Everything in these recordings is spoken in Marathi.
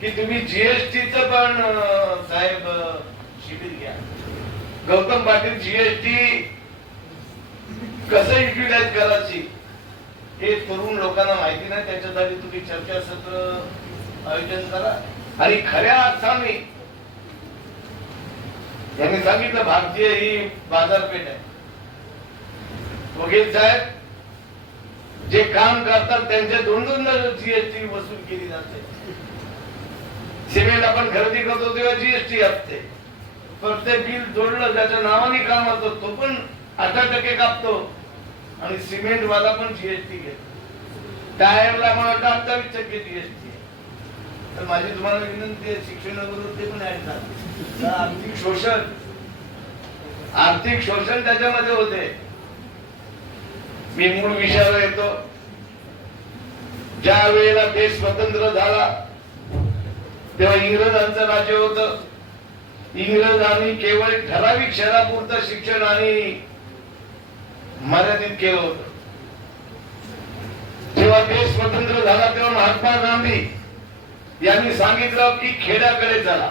की तुम्ही जीएसटीचं पण साहेब शिबिर घ्या. गौतम पाटील जीएसटी कसं युटिलाइज करायची हे तरुण लोकांना माहिती नाही. त्याच्यासाठी तुम्ही चर्चासत्र आयोजन करा. आणि खऱ्या अर्थाने यांनी सांगितलं भारतीय ही बाजारपेठ आहे. वकील साहेब जे काम करतात त्यांच्या दोन जीएसटी वसूल केली जाते. सिमेंट आपण खरेदी करतो तेव्हा जीएसटी असते. प्रत्येक बिल जोडलं त्याच्या नावाने काम होतं तो पण 18% कापतो. आणि सिमेंट वाला पण जीएसटी घेतो. टायरला मला 28% जीएसटी. तर माझी तुम्हाला विनंती आहे शिक्षणाबरोबर ते पण ऍड करा. आर्थिक शोषण त्याच्यामध्ये होते. मी मूळ विषयावर येतो. ज्या वेळेला देश स्वतंत्र झाला तेव्हा इंग्रजांचं राज्य होतं. इंग्रजांनी केवळ ठराविक शहरापुरतं शिक्षण आणि मर्यादित केलं होतं. जेव्हा देश स्वतंत्र झाला तेव्हा महात्मा गांधी यांनी सांगितलं की खेड्याकडे चला.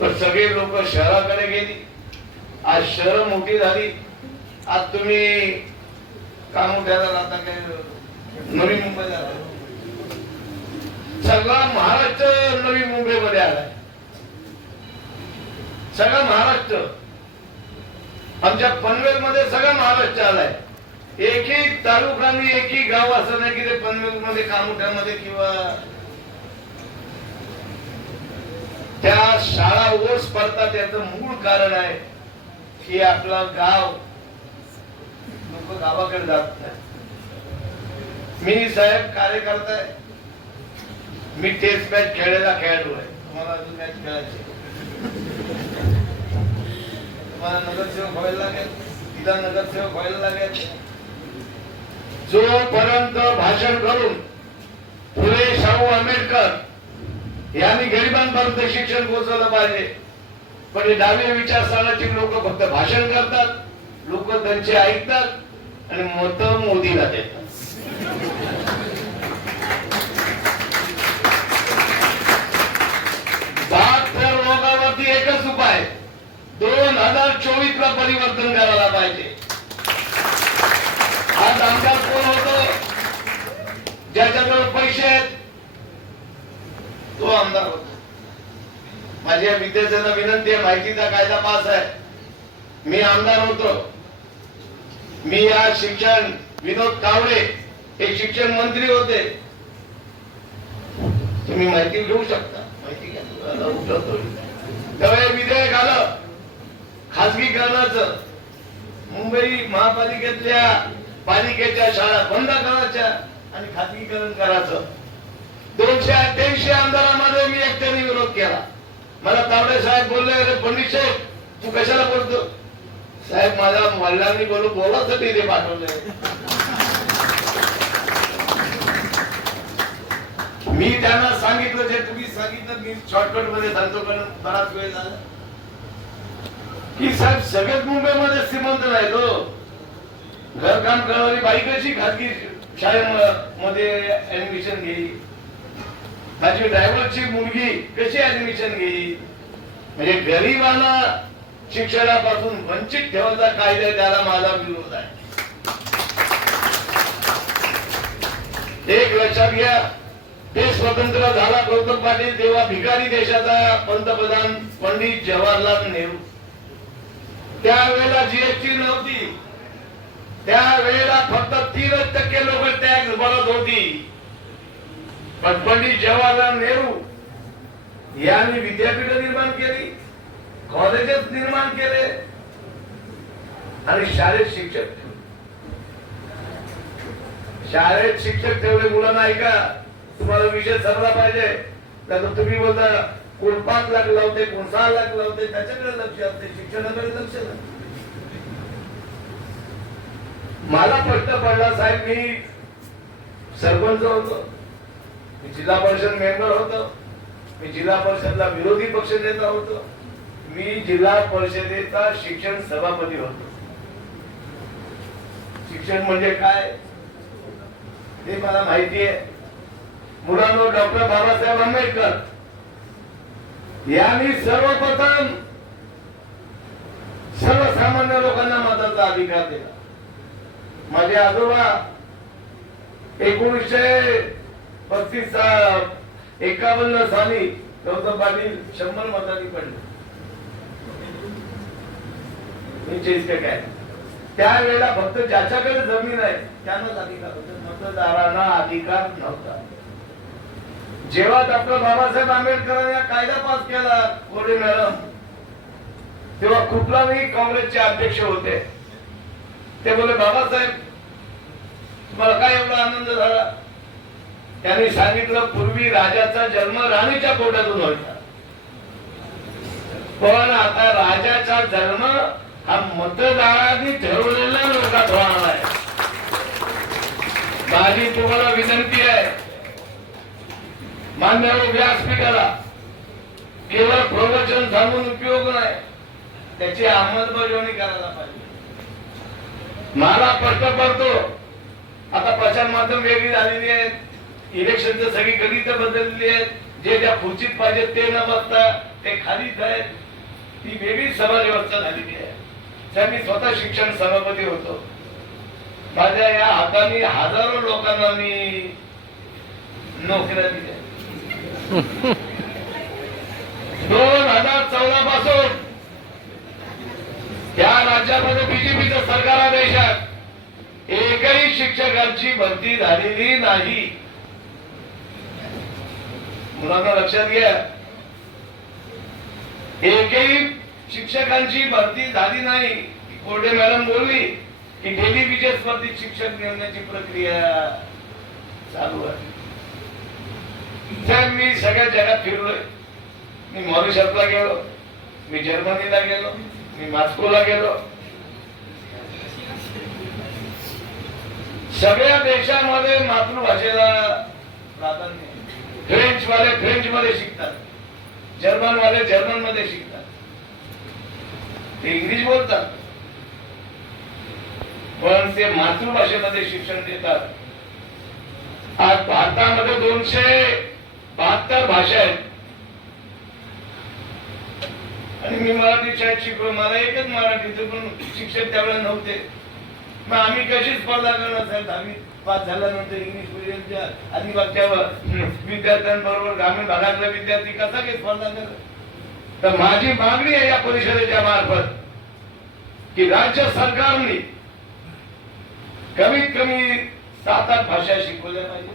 तर सगळे लोक शहराकडे गेली. आज शहर मोठी झाली. आज तुम्ही कामोठ्याला राहता काय नवी मुंबईला राहता. सगळा महाराष्ट्र नवी मुंबईमध्ये आलाय. सगळा महाराष्ट्र आमच्या पनवेल मध्ये सगळा महाराष्ट्र आलाय. एकही तालुका आणि एकही गाव असं नाही की ते पनवेल मध्ये कामोठ्यामध्ये किंवा त्या शाळा ओस पडतात. याचं मूळ कारण आहे की आपलं गाव लोक गावाकडे जात नाही. मी साहेब कार्यकर्ता आहे. मी टेस्ट मॅच खेळलेला खेळाडू आहे. तुम्हाला अजून मॅच खेळायची. तुम्हाला नगरसेवक व्हायला लागेल. तिला नगरसेवक व्हायला लागेल. जोपर्यंत भाषण करून फुले शाहू आंबेडकर यांनी गरिबांपर्यंत शिक्षण पोहोचवलं पाहिजे. पण हे डावे विचारसरणाची लोक फक्त भाषण करतात. लोक त्यांचे ऐकतात आणि मत मोदीला देतात. 72 रोगावरती एकच उपाय 2024 ला परिवर्तन करायला पाहिजे. आज आमदार कोण होतो ज्याच्याजवळ पैसे आहेत तो आमदार होतो. माझ्या विद्यार्थ्यांना विनंती आहे. माहितीचा कायदा पास आहे. मी आमदार होतो. मी या शिक्षण विनोद तावडे हे शिक्षण मंत्री होते. तुम्ही माहिती घेऊ शकता. माहिती घ्या. त्यावेळी विधेयक आलं खासगीकरणाचं. मुंबई महापालिकेतल्या पालिकेच्या शाळा बंद करायच्या आणि खासगीकरण करायचं. 288 आमदारांमध्ये मी एकट्याने विरोध केला. मला तावडे साहेब बोलले अरे पंडित साहेब तू कशाला बोलतो. साहेब माझ्या वडिलांनी बोलासाठी ते पाठवले. मी त्यांना सांगितलं जे तुम्ही सांगितलं. मी शॉर्टकट मध्ये सांगतो कारण बराच वेळ झाला की साहेब सगळ्यात मुंबईमध्ये श्रीमंत नाही तो. घरकाम करणारी बाई कशी खाजगी शाळेमध्ये ऍडमिशन घेई. माझी ड्रायव्हरची मुलगी कशी ऍडमिशन घेई. म्हणजे गरिबांना शिक्षणापासून वंचित ठेवायचा कायदा त्याला माझा विरोध आहे. एक लक्षात घ्या. देश स्वतंत्र झाला गौतम पाटील तेव्हा भिकारी देशाचा पंतप्रधान पंडित जवाहरलाल नेहरू. त्यावेळेला जीएसटी नव्हती. त्यावेळेला फक्त 3% लोक टॅक्स भरत होती. पण पंडित जवाहरलाल नेहरू यांनी विद्यापीठ निर्माण केली. कॉलेजेस निर्माण केले आणि शाळेत शिक्षक ठेवले. मुलांना ऐका तुम्हाला विषय समजला पाहिजे. त्यात तुम्ही बोलता कोण 5 लाख लावते कोण 6 लाख लावते त्याच्याकडे लक्ष असते. शिक्षणाकडे लक्ष नाही. मला प्रश्न पडला साहेब. मी सरपंच होतो. मी जिल्हा परिषद मेंबर होतो. मी जिल्हा परिषदला विरोधी पक्ष नेता होतो. मी जिल्हा परिषदेचा शिक्षण सभापती होतो. शिक्षण म्हणजे काय ते मला माहिती आहे. मुलांनो, डॉक्टर बाबासाहेब आंबेडकर यांनी सर्वप्रथम सर्वसामान्य लोकांना मताचा अधिकार दिला. माझे आजोबा 1951 साली गौतम पाटील 100 मतांनी पडले. काय त्यावेळेला फक्त ज्याच्याकडे जमीन आहे त्यांनाच अधिकार होता, मतदारांना अधिकार नव्हता. जेव्हा डॉक्टर बाबासाहेब आंबेडकरांनी कायदा पास केला कोल्हे मॅडम, तेव्हा कुठलाही काँग्रेसचे अध्यक्ष होते. ते बोले, बाबासाहेब तुम्हाला काय एवढा आनंद झाला? त्यांनी सांगितलं, पूर्वी राजाचा जन्म राणीच्या पोटातून व्हायचा, पण आता राजाचा जन्म हा मतदारांनी ठरवलेल्या लोकात होणार आहे. माझी तुम्हाला विनंती आहे, मान्य व्यासपीठाला केवळ प्रवचन सांगून उपयोग नाही, त्याची अंमलबजावणी करायला पाहिजे. मला प्रश्न पडतो, आता प्रचार माध्यम वेगळी झालेली आहेत, इलेक्शनचं सगळी गणित बदललेली आहेत, जे ज्या खुर्चीत पाहिजे ते न बसता ते खालीच आहेत, ती वेगळी समाज व्यवस्था झालेली आहे. त्या मी स्वतः शिक्षण सभापती होतो, माझ्या या हाताने हजारो लोकांना मी नोकऱ्या दिल्या. 2014 पासून त्या राज्यामध्ये बीजेपीचं सरकार आहे. देशात एकही शिक्षकांची भरती झालेली नाही. मुलांना लक्षात घ्या, एकही शिक्षकांची भरती झाली नाही. कोल्हे मॅडम बोलली की डेली विजेस वरती शिक्षक नेमण्याची प्रक्रिया चालू आहे. मी सगळ्या जगात फिरलोय. मी मॉरिशसला गेलो, मी जर्मनीला गेलो, मी मॉस्कोला गेलो. सगळ्या देशांमध्ये मातृभाषेला प्राधान्य. फ्रेंच वाले फ्रेंच मध्ये शिकतात, जर्मन वाले जर्मन मध्ये शिकतात, ते इंग्लिश बोलतात, पण ते मातृभाषेमध्ये शिक्षण देतात. आज भारतामध्ये 272 भाषा आहेत आणि मी मराठी शाळेत शिकलो. मला एकच मराठीचं पण शिक्षक त्यावेळेला नव्हते. मग आम्ही कशी स्पर्धा करणार साहेब? 10वी पास झाल्यानंतर इंग्लिश मिडियमच्या आदिवासीच्या विद्यार्थ्यांबरोबर ग्रामीण भागातला विद्यार्थी कसा काही स्पर्धा करत? तर माझी मागणी आहे या परिषदेच्या मार्फत की राज्य सरकारने कमीत कमी 7-8 भाषा शिकवल्या पाहिजे.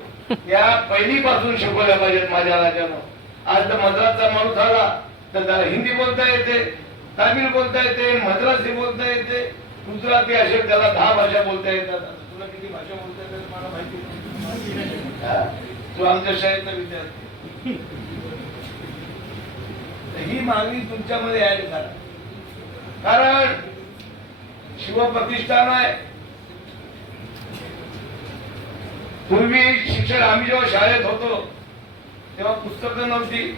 या पहिलीपासून शिकवल्या पाहिजेत माझ्या राज्यानं. आज तर मद्रासचा माणूस आला तर त्याला हिंदी बोलता येते, तामिळ बोलता येते, मद्रासी बोलता येते, गुजराती, असे त्याला 10 भाषा बोलता येतात. तुला किती भाषा बोलता येतात मला माहिती नाही. तू आमच्या शाळेतला विद्यार्थी. ही मागणी तुमच्यामध्ये ऍड करा, कारण शिवप्रतिष्ठान आहे. पूर्वी शिक्षण, आम्ही जेव्हा शाळेत होतो तेव्हा पुस्तकं नव्हती,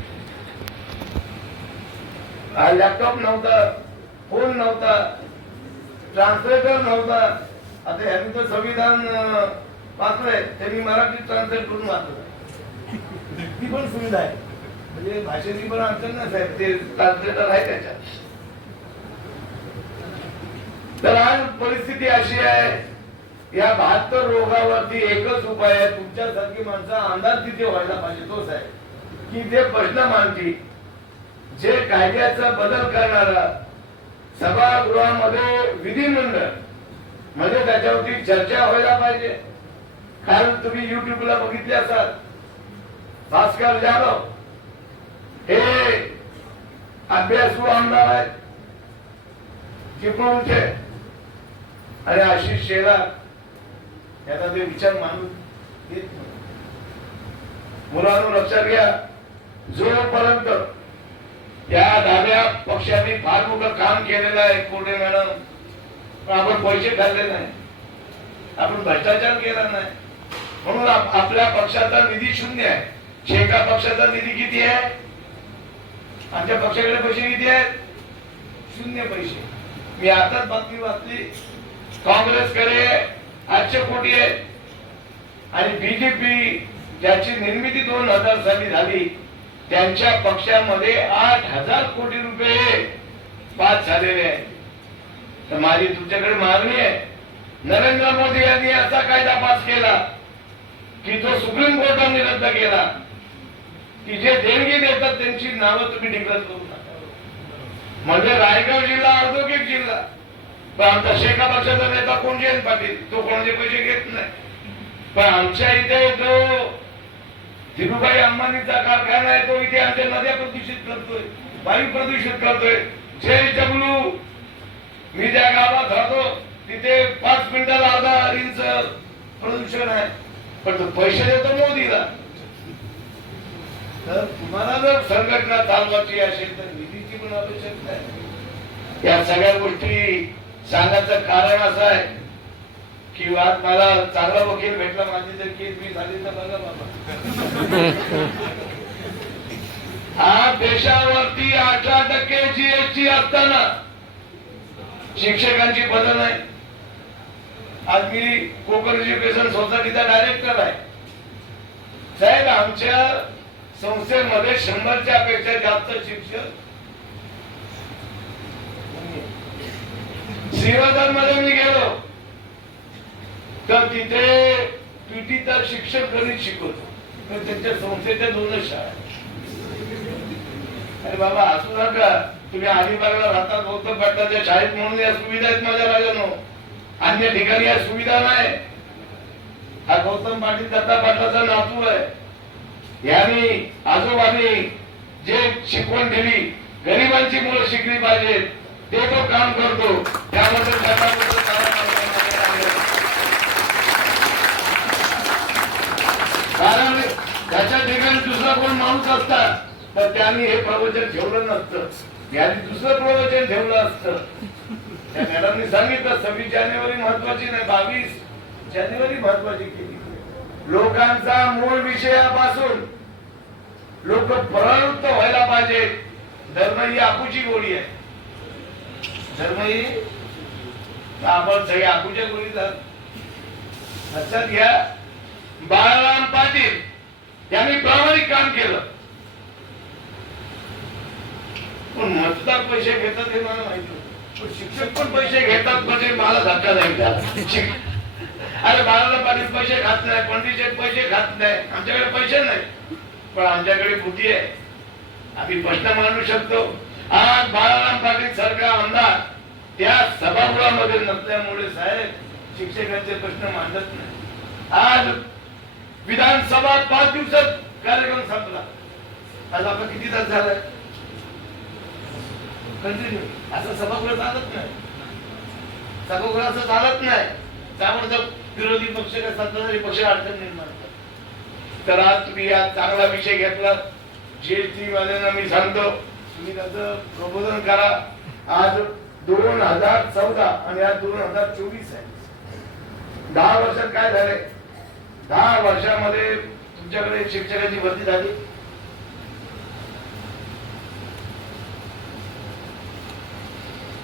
लॅपटॉप नव्हता, फोन नव्हता, ट्रान्सलेटर नव्हता. आता यांनी तर संविधान वाचलंय, त्यांनी मराठी ट्रान्सलेट करून वाचलं. ती पण सुविधा आहे, म्हणजे भाषेची पण अडचण नाही साहेब, ते ट्रान्सलेटर आहे त्याच्यात. तर आज परिस्थिती अशी आहे, या 72 रोगावरती एकच उपाय आहे. तुमच्यासारखी माणसं आमदार तिथे व्हायला पाहिजे. तोच आहे की जे प्रश्न मांडतील, जे कायद्याचा बदल करणारा सभागृहामध्ये विधिमंडळ, म्हणजे त्याच्यावरती चर्चा व्हायला पाहिजे. कारण तुम्ही युट्यूबला बघितले असाल, भास्कर जाधव हे अभ्यासू आमदार आहेत चिपळूणचे, आणि आशिष शेलार याचा ते विचार मानून येत नाही. मुलांनो लक्षात घ्या, जोपर्यंत या डाव्या पक्षांनी फार मोठं काम केलेलं आहे कोल्हे मॅडम, पण आपण पैसे खाल्ले नाही, आपण भ्रष्टाचार केला नाही, म्हणून आपल्या पक्षाचा निधी शून्य आहे. शेका पक्षाचा निधी किती आहे? आमच्या पक्षाकडे पैसे किती आहेत? शून्य पैसे. मी आताच बातमी वाचली, काँग्रेसकडे 800 कोटी आहे आणि बीजेपी ज्याची निर्मिती 2000 साली झाली त्यांच्या पक्षामध्ये 8,000 कोटी रुपये पास झालेले आहेत. तर माझी तुमच्याकडे मागणी आहे, नरेंद्र मोदी यांनी असा कायदा पास केला की जो सुप्रीम कोर्टाने रद्द केला की जे देणगी देतात त्यांची नावं तुम्ही डिक्लेअर करू नका. म्हणजे रायगड जिल्हा औद्योगिक जिल्हा, पण आमचा शेका पक्षाचा नेता कोण जयंत पाटील, तो कोणाचे पैसे घेत नाही. पण आमच्या इथे जो धीरूभाई अंबानीचा कारखाना आहे तो इथे आमच्या नद्या प्रदूषित करतोय, वायू प्रदूषित करतोय. JW मी ज्या गावात राहतो तिथे 5 मिनिटाला 10 इंच प्रदूषण आहे, पण तो पैसे देतो मोदीला. तर तुम्हाला जर संघटना चालवायची असेल तर निधीची पण आवश्यकता आहे. या सगळ्या गोष्टी सांगायचं कारण असं आहे की आज मला चांगला वकील भेटला, माझी जर केस मी झाली तर बघा बाबा. हा देशावरती 18% GST असताना शिक्षकांची बदल आहे. आज मी कोकण एज्युकेशन सोसायटीचा डायरेक्टर आहे. साहेब आमच्या संस्थेमध्ये 100च्या पेक्षा जास्त शिक्षक श्रीवर्धन मध्ये मी गेलो तर तिथे पीटी तर शिक्षक गणित शिकवतो, तर त्यांच्या संस्थेच्या 2च शाळा. अरे बाबा असू नका, तुम्ही अलिबागला राहतात गौतम पाटलाच्या शाळेत म्हणून या सुविधा आहेत माझ्या राजानो, अन्य ठिकाणी या सुविधा नाही. हा गौतम पाटील दत्ता पाटलाचा नातू आहे. यांनी आजोबांनी जे शिकवण दिली, गरिबांची मुलं शिकली पाहिजेत, ते तो काम करतो. त्याबद्दल कारण त्याच्या ठिकाणी दुसरा कोण माणूस असतात तर त्यांनी हे प्रवचन ठेवलं नसतं, यांनी दुसरं प्रवचन ठेवलं असतं. त्या मॅडमनी सांगितलं 26 जानेवारी महत्वाची नाही, 22 जानेवारी महत्वाची केली. लोकांचा मूळ विषयापासून लोक परावृत्त व्हायला पाहिजे. धर्म ही आपूची गोळी आहे. धर्म ही आपण सगळे आपूच्या गोळीत लक्षात घ्या. बाळाराम पाटील यांनी प्रामाणिक काम केलं, पण मतदार पैसे घेतात हे मला माहिती होतं, पण शिक्षक पण पैसे घेतात म्हणजे मला धक्का नाही झाला. अरे बाळाराम पाटील पैसे खात नाही, पंडित पैसे खात नाही, आमच्याकडे पैसे नाही पण आमच्याकडे बुद्धी आहे, आम्ही प्रश्न मांडू शकतो. आज बाळाराम पाटील सारखा आमदार त्या सभागृहामध्ये नसल्यामुळे साहेब शिक्षकांचे प्रश्न मांडत नाही. आज विधानसभा 5 दिवसात कार्यक्रम संपला. आज आपण किती तास झालाय कंटिन्यू. असं सभागृह चालत नाही, सभागृह असं चालत नाही. त्यामुळे विरोधी पक्ष का सत्ताधारी पक्ष अडचण निर्माण करतात. तर आज तुम्ही या चांगला विषय घेतला. GST वाल्यांना मी सांगतो तुम्ही त्याचं प्रबोधन करा. आज 2014 आणि आज 2024 आहे. 10 वर्षात काय झाले? 10 वर्षामध्ये तुमच्याकडे शिक्षकाची भरती झाली.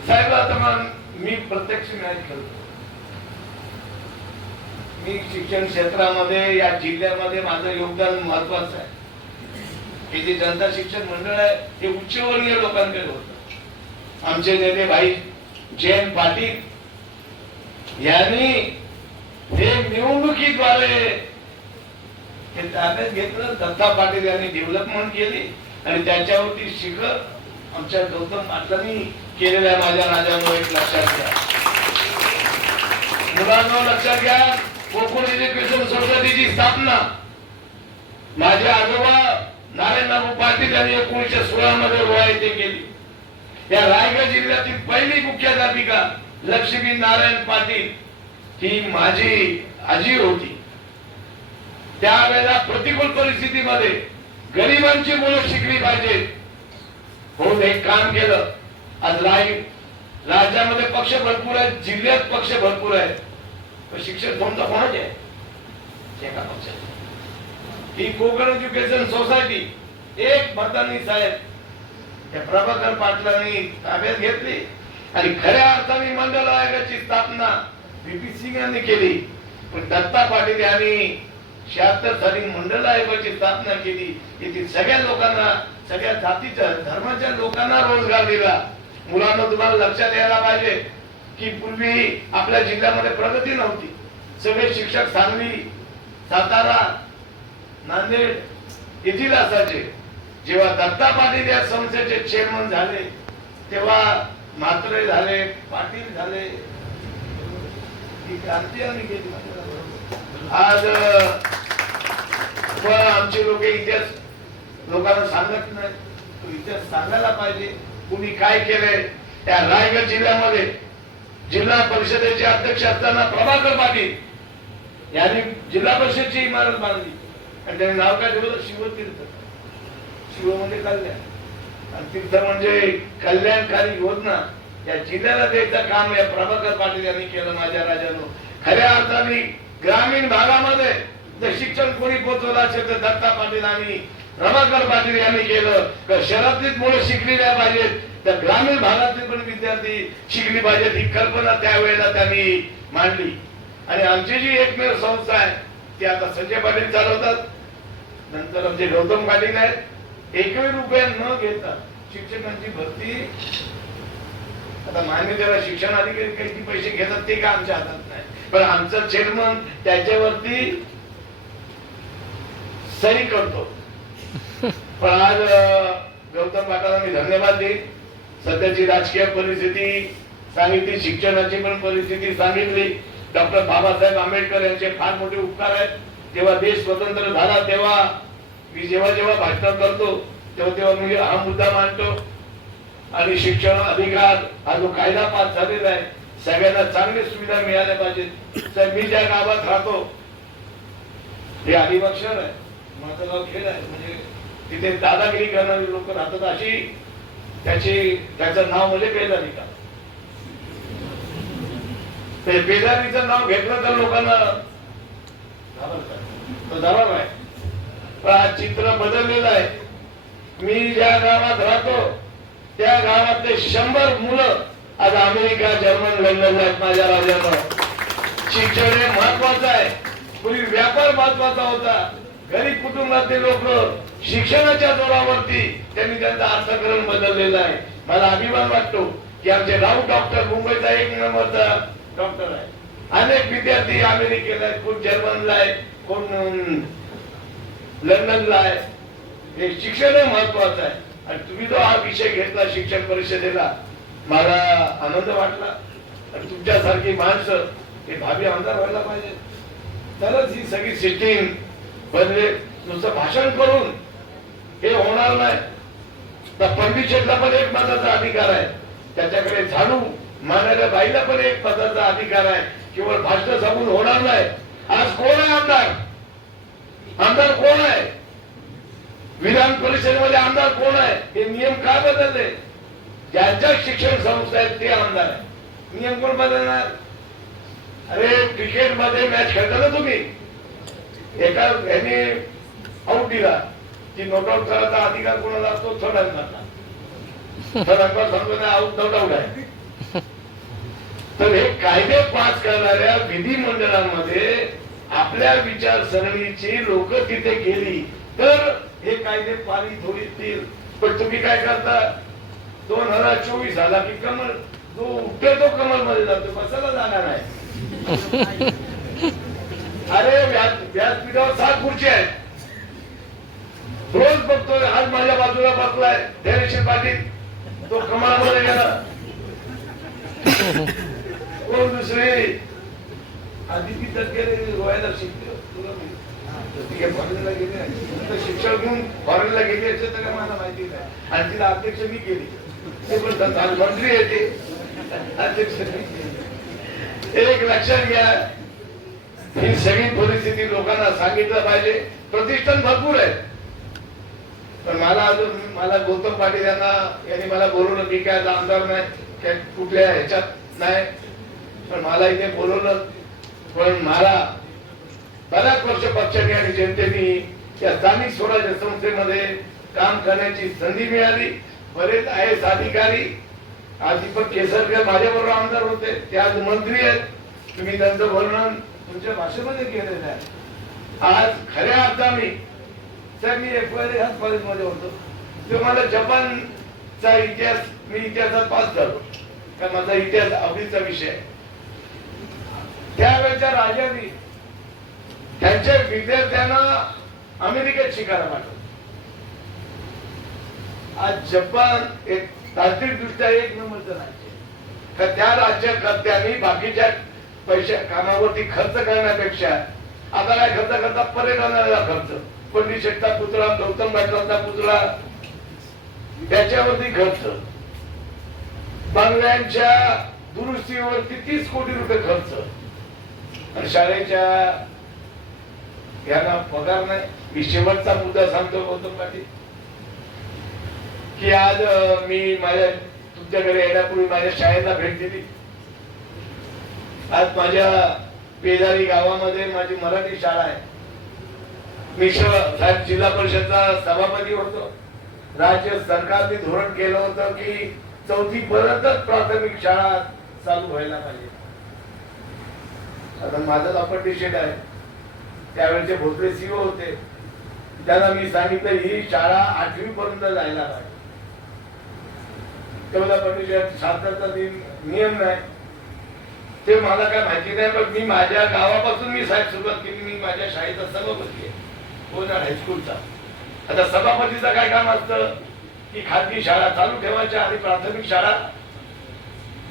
साहेब आता मग मी प्रत्यक्ष मॅच करतो. मी शिक्षण क्षेत्रामध्ये या जिल्ह्यामध्ये माझं योगदान महत्वाचं आहे. हे जे जनता शिक्षण मंडळ आहे ते उच्चवर्गीय लोकांकडे होत. आमचे नेते भाई जयंत पाटील यांनी हे निवडणुकीद्वारे हे ताब्यात घेतलं. दत्ता पाटील यांनी डेव्हलपमेंट केली आणि त्याच्यावरती शिखर आमच्या गौतम पाटलांनी केलेल्या माझ्या राजामुळे लक्षात घ्या. मुलांना लक्षात घ्या. कोकण एज्युकेशन सोसायटीची स्थापना माझे आजोबा नारायणराव पाटील यांनी 1916 मध्ये रोहा येथे केली. या रायगड जिल्ह्यातील पहिली मुख्याध्यापिका लक्ष्मी नारायण पाटील ही माझी आजी होती. त्यावेळेला प्रतिकूल परिस्थितीमध्ये गरिबांची मुलं शिकली पाहिजेत म्हणून हे काम केलं. आज राज्यामध्ये पक्ष भरपूर आहेत, जिल्ह्यात पक्ष भरपूर आहेत, पण शिक्षक कोणता कोणाचे आहे? एका पक्षाचे. ही कोकण एज्युकेशन सोसायटी एक मतांनी साहेब त्या प्रभाकर पाटलांनी ताब्यात घेतली आणि खऱ्या अर्थाने मंडळ आयोगाची स्थापना VP सिंग यांनी केली. पण दत्ता पाटील यांनी 76 साली मंडल आयोगाची स्थापना केली. येथील सगळ्या लोकांना, सगळ्या जातीच्या धर्माच्या लोकांना रोजगार दिला. मुलांना तुम्हाला लक्षात यायला पाहिजे की पूर्वी आपल्या जिल्ह्यामध्ये प्रगती नव्हती. सगळे शिक्षक सांगली, सातारा, नांदेड येथील असायचे. जेव्हा दत्ता पाटील या संस्थेचे चेअरमन झाले तेव्हा म्हात्रे झाले, पाटील झाले, ही क्रांती आम्ही केली. आज पण आमचे लोक इतिहास लोकांना सांगत नाही. तो इतिहास सांगायला पाहिजे. कुणी काय केलंय. त्या रायगड जिल्ह्यामध्ये जिल्हा परिषदेचे अध्यक्ष असताना प्रभाकर पाटील यांनी जिल्हा परिषदची इमारत बांधली आणि त्यांनी नाव काय ठेवलं, शिवतीर्थ. शिव म्हणजे कल्याण आणि तीर्थ म्हणजे कल्याणकारी योजना या जिल्ह्याला द्यायचं काम या प्रभाकर पाटील यांनी केलं. माझ्या राजानो, खऱ्या अर्थाने ग्रामीण भागामध्ये जर शिक्षण कोणी पोहोचवलं असेल तर दत्ता पाटील आणि प्रभाकर पाटील यांनी केलं. तर शहरातली मुलं शिकलेल्या पाहिजेत, तर ग्रामीण भागातले पण विद्यार्थी शिकली पाहिजेत, ही कल्पना त्यावेळेला त्यांनी मांडली. आणि आमची जी एकमेव संस्था आहे ती आता संजय पाटील चालवतात. नंतर आमचे गौतम पाटील आहेत. एकही रुपया न घेता शिक्षकांची भरती. आता मान्यतेला शिक्षण अधिकारी काही पैसे घेतात ते का आमच्या हातात नाही, पण आमचा चेअरमन त्याच्यावरती सही करतो. पण आज गौतम पाटलांना मी धन्यवाद देईन. सध्याची राजकीय परिस्थिती सांगितली, शिक्षणाची पण परिस्थिती सांगितली. डॉक्टर बाबासाहेब आंबेडकर यांचे फार मोठे उपकार आहेत. जेव्हा देश स्वतंत्र झाला तेव्हा मी जेव्हा भाषण करतो तेव्हा मी हा मुद्दा मांडतो. आणि शिक्षण अधिकार हा जो कायदा पास झालेला आहे, सगळ्यांना चांगली सुविधा मिळाल्या पाहिजेत. तर मी ज्या गावात राहतो हे अलिबाग शहर आहे, माझं गाव खेड आहे. म्हणजे तिथे दादागिरी करणारी लोक राहतात. अशी त्याचं नाव म्हणजे बेदारी का. ते बेदारीचं नाव घेतलं तर लोकांना जबाब आहे. पण आज चित्र बदललेलं आहे. मी ज्या गावात राहतो त्या गावातले 100 मुलं आज अमेरिका, जर्मन, लंडनला आहेत. माझ्या राजानं शिक्षण हे महत्वाचं आहे. पूर्वी व्यापार महत्वाचा होता. गरीब कुटुंबातले लोक शिक्षणाच्या जोरावरती त्यांनी त्यांचं अर्थकारण बदललेलं आहे. मला अभिमान वाटतो की आमचे राऊत डॉक्टर मुंबईचा 1 नंबरचा डॉक्टर आहे. अनेक विद्यार्थी अमेरिकेला आहेत, कोण जर्मनला आहे, कोण लंडनला आहे. हे शिक्षण महत्वाचं आहे. आणि तुम्ही जो हा विषय घेतला शिक्षण परिषदेला, मला आनंद वाटला. आणि तुमच्यासारखी माणसं हे भावी आमदार व्हायला पाहिजे, तरच ही सगळी सिस्टीम बदले. नुसतं भाषण करून हे होणार नाही. तर पंडित शेठला पण एक मताचा अधिकार आहे, त्याच्याकडे झाडू मारणाऱ्या बाईला पण एक पदाचा अधिकार आहे. केवळ भाषण सांगून होणार नाही. आज कोण आहे आमदार? आमदार कोण आहे? विधान परिषदेमध्ये आमदार कोण आहे? हे नियम का बदलले? ज्यांच्या शिक्षण संस्था आहेत ते आमदार आहे. नियम कोण बदलणार? अरे क्रिकेट मध्ये मॅच खेळता ना तुम्ही, एका ह्याने आउट दिला की नॉट आउट करायचा अधिकार कोणाला असतो? थर्ड अंपायर सांगतो ना आउट नॉट आउट आहे. तर हे कायदे पास करणाऱ्या विधिमंडळामध्ये आपल्या विचारसरणीची लोक तिथे गेली तर हे कायदे पारित होतील. पण तुम्ही काय करता? 2024 आला की कमल जो उठतो तो कमल मध्ये जातो, बसायला जागा नाही. अरे व्यासपीठावर 7 खुर्ची आहेत. रोज बघतोय. आज माझ्या बाजूला बसलाय धैर्यशील पाटील, तो कमळामध्ये गेला. कोण दुसरे आदिती तटकरे रोहायला शिकतो. फॉरेनला गेले, शिक्षण घेऊन फॉरेनला गेले असेल तर मला माहिती नाही. आणि तिला अध्यक्ष मी केली, ते पण मंत्री येते अध्यक्ष. एक लक्षात घ्या, ही सगळी परिस्थिती लोकांना सांगितलं पाहिजे. प्रतिष्ठान भरपूर आहे. पण मला गौतम पाटील यांनी मला बोलवलं. मी काय आमदार नाही, काय कुठल्या ह्याच्यात नाही, पण मला इथे बोलवलं. पण मला बऱ्याच वर्ष पक्षाने आणि जनतेने या स्थानिक स्वराज्य संस्थेमध्ये काम करण्याची संधी मिळाली. बरेच आयएस अधिकारी, आज दीपक केसरकर माझ्याबरोबर आमदार होते, ते आज मंत्री आहेत. तुम्ही त्यांचं वर्णन तुमच्या भाषेमध्ये केलेलं आहे. आज खऱ्या अर्थाने सर मी ह्याच कॉलेजमध्ये होतो तो मला जपानचा इतिहास मी इतिहासात पास झालो कारण माझा इतिहास आवडीचा विषय आहे. त्यावेळेच्या राजांनी त्यांच्या विद्यार्थ्यांना अमेरिकेत शिकायला पाठवलं. आज जपान एक तांत्रिकदृष्ट्या एक नंबरचं राज्य तर त्या राज्यकर्त्यांनी बाकीच्या पैशा कामावरती खर्च करण्यापेक्षा आता काय खर्च करता पर्यटनाला खर्च पंडित शेठचा पुतळा गौतम पाटलांचा पुतळा त्याच्यावरती खर्च बंगल्यांच्या दुरुस्तीवरती 30 कोटी रुपये खर्च आणि शाळेच्या यांना पगार नाही. मी शेवटचा मुद्दा सांगतो गौतम पाटील की आज मी माझ्या तुमच्याकडे येण्यापूर्वी माझ्या शाळेला भेट दिली. आज माझ्या पेदारी गावामध्ये माझी मराठी शाळा आहे. मी साहेब जिल्हा परिषदचा सभापती होतो. राज्य सरकारने धोरण केलं होतं की 4थी पर्यंतच प्राथमिक शाळा चालू व्हायला पाहिजे. आता माझाच अपेंडिसेट आहे. त्यावेळेचे भोसले सीओ होते त्यांना मी सांगितलं ही शाळा 8वी पर्यंत जायला पाहिजे. तेवढा अपेंडिसेट शासनाचा नियम नाही ते मला काय माहिती नाही पण मी माझ्या गावापासून मी साहेब सुरुवात केली. मी माझ्या शाळेचा सभापती आहे कोणार हायस्कूलचा. आता सभापतीचं काय काम असतं की खाजगी शाळा चालू ठेवायच्या आणि प्राथमिक शाळा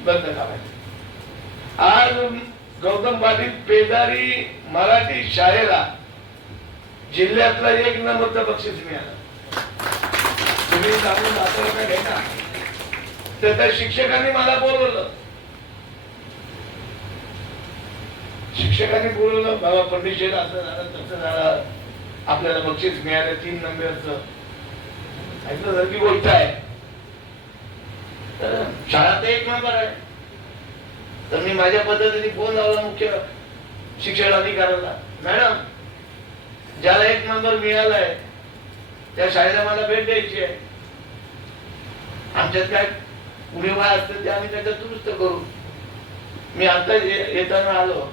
बंद करायच्या. आज गौतम पाटील पेदारी मराठी शाळेला जिल्ह्यातलं 1 नंबरचं बक्षीस मिळालं. तुम्ही जाऊन दाखवलं काय घ्यायचा तर त्या शिक्षकांनी मला बोलवलं. शिक्षकांनी बोलवलं बाबा पंडित शेठ असं झालं तसं झालं आपल्याला बक्षीस मिळालं 3 नंबरचं ऐकल्यासारखी गोष्ट आहे. तर शाळा तर 1 नंबर आहे. तर मी माझ्या पद्धतीने फोन लावला मुख्य शिक्षण अधिकाऱ्याला मॅडम ज्याला 1 नंबर मिळालाय त्या शाळेला मला भेट द्यायची आहे. आमच्यात काय पुढे वाय असते ते आम्ही त्याच्यात दुरुस्त करू. मी आता येताना आलो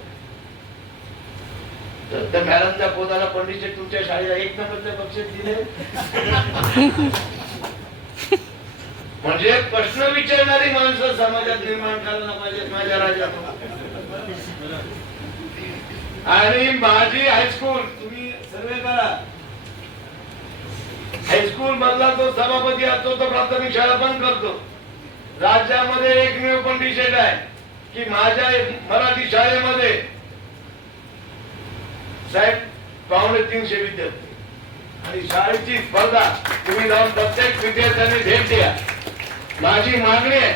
तर त्या मॅडमच्या फोनाला पंडित शेठ तुमच्या शाळेला 1 नंबरचे बक्षीस दिले. म्हणजे प्रश्न विचारणारी माणसं समाजात निर्माण करायला पाहिजे माझ्या राज्यात. आणि माझी हायस्कूल तुम्ही सर्वे करा हायस्कूल मधला तो सभापती असतो तो प्राथमिक शाळा बंद करतो. राज्यामध्ये एकमेव पंडित शेठ आहे की माझ्या मराठी शाळेमध्ये साहेब 350 विद्यार्थी आणि शाळेची स्पर्धा तुम्ही जाऊन प्रत्येक विद्यार्थ्यांनी भेट द्या. माझी मागणी आहे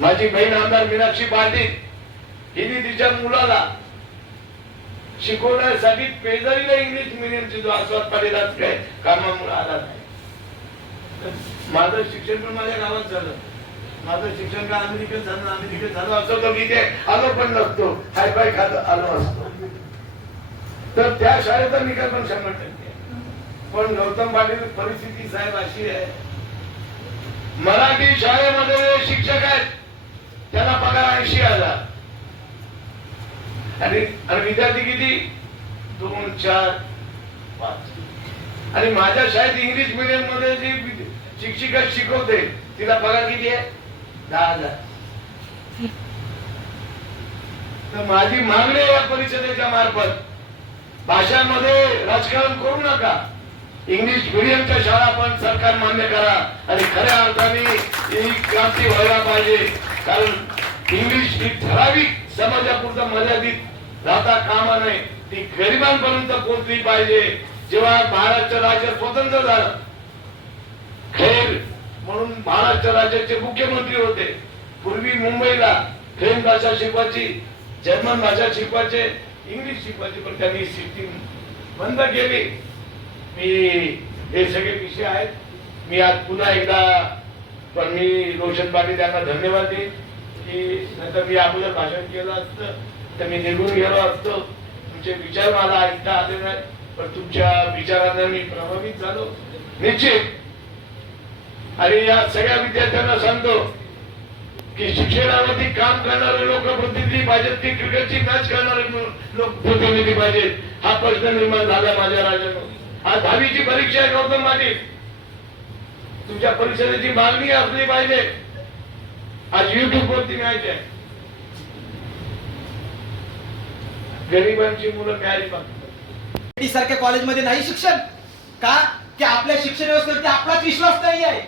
माझी बहीण आमदार मीनाक्षी पाटील हिने तिच्या मुलाला शिकवण्यासाठी पेदारीला इंग्लिश मिडियमची जो आस्वाद पाटीलच काय कामामुळे आला नाही. माझं शिक्षण पण माझ्या गावात झालं. माझं शिक्षण का अमेरिकेत झालं असं तर मी ते आलो पण नसतो हाय फाय खात आलो असतो. तर त्या शाळेचा निकाल पण 100%. पण गौतम पाटील परिस्थिती साहेब अशी आहे मराठी शाळेमध्ये शिक्षक आहेत त्यांना पगार 80,000 आणि विद्यार्थी किती 2, 4, 5 आणि माझ्या शाळेत इंग्लिश मीडियम मध्ये जी शिक्षिका शिकवते तिला पगार किती आहे 10,000. तर माझी मागणी या परिषदेच्या मार्फत भाषांमध्ये राजकारण करू नका. इंग्लिश मीडियमच्या शाळा पण सरकार मान्य करा आणि खऱ्या अर्थाने ही क्रांती व्हायला पाहिजे. कारण इंग्लिश ही ठराविक समाजापुरतं मर्यादित राहता कामा नये. ती गरिबांपर्यंत पोहोचली पाहिजे. जेव्हा महाराष्ट्र राज्य स्वतंत्र झालं खेर म्हणून महाराष्ट्र राज्याचे मुख्यमंत्री होते. पूर्वी मुंबईला फ्रेंच भाषा शिकवायची जर्मन भाषा शिकवायचे इंग्लिश शिकवायची पण त्यांनी सिस्टीम बंद केली. मी हे सगळे विषय आहेत. मी आज पुन्हा एकदा पण मी रोशन पाटील यांना धन्यवाद देईन की नंतर मी अगोदर भाषण केलं असतं तर मी निघून गेलो असतो. तुमचे विचार मला ऐकता आले नाही पण तुमच्या विचारांना मी प्रभावित झालो निश्चित. आणि या सगळ्या विद्यार्थ्यांना सांगतो की शिक्षणावरती काम करणारे लोकप्रतिनिधी पाहिजेत की क्रिकेटची मॅच करणारे लोकप्रतिनिधी पाहिजेत, हा प्रश्न निर्माण झाला माझ्या राजांनो. आज 10वीची परीक्षा आहे गौतम पाटील, तुमच्या परिषदेची मागणी असली पाहिजे. आज युट्यूब वरती मॅच आहे, गरिबांची मुलं काय बघतात. सारख्या कॉलेजमध्ये नाही शिक्षण का की आपल्या शिक्षण व्यवस्थेवरती आपलाच विश्वास नाही आहे.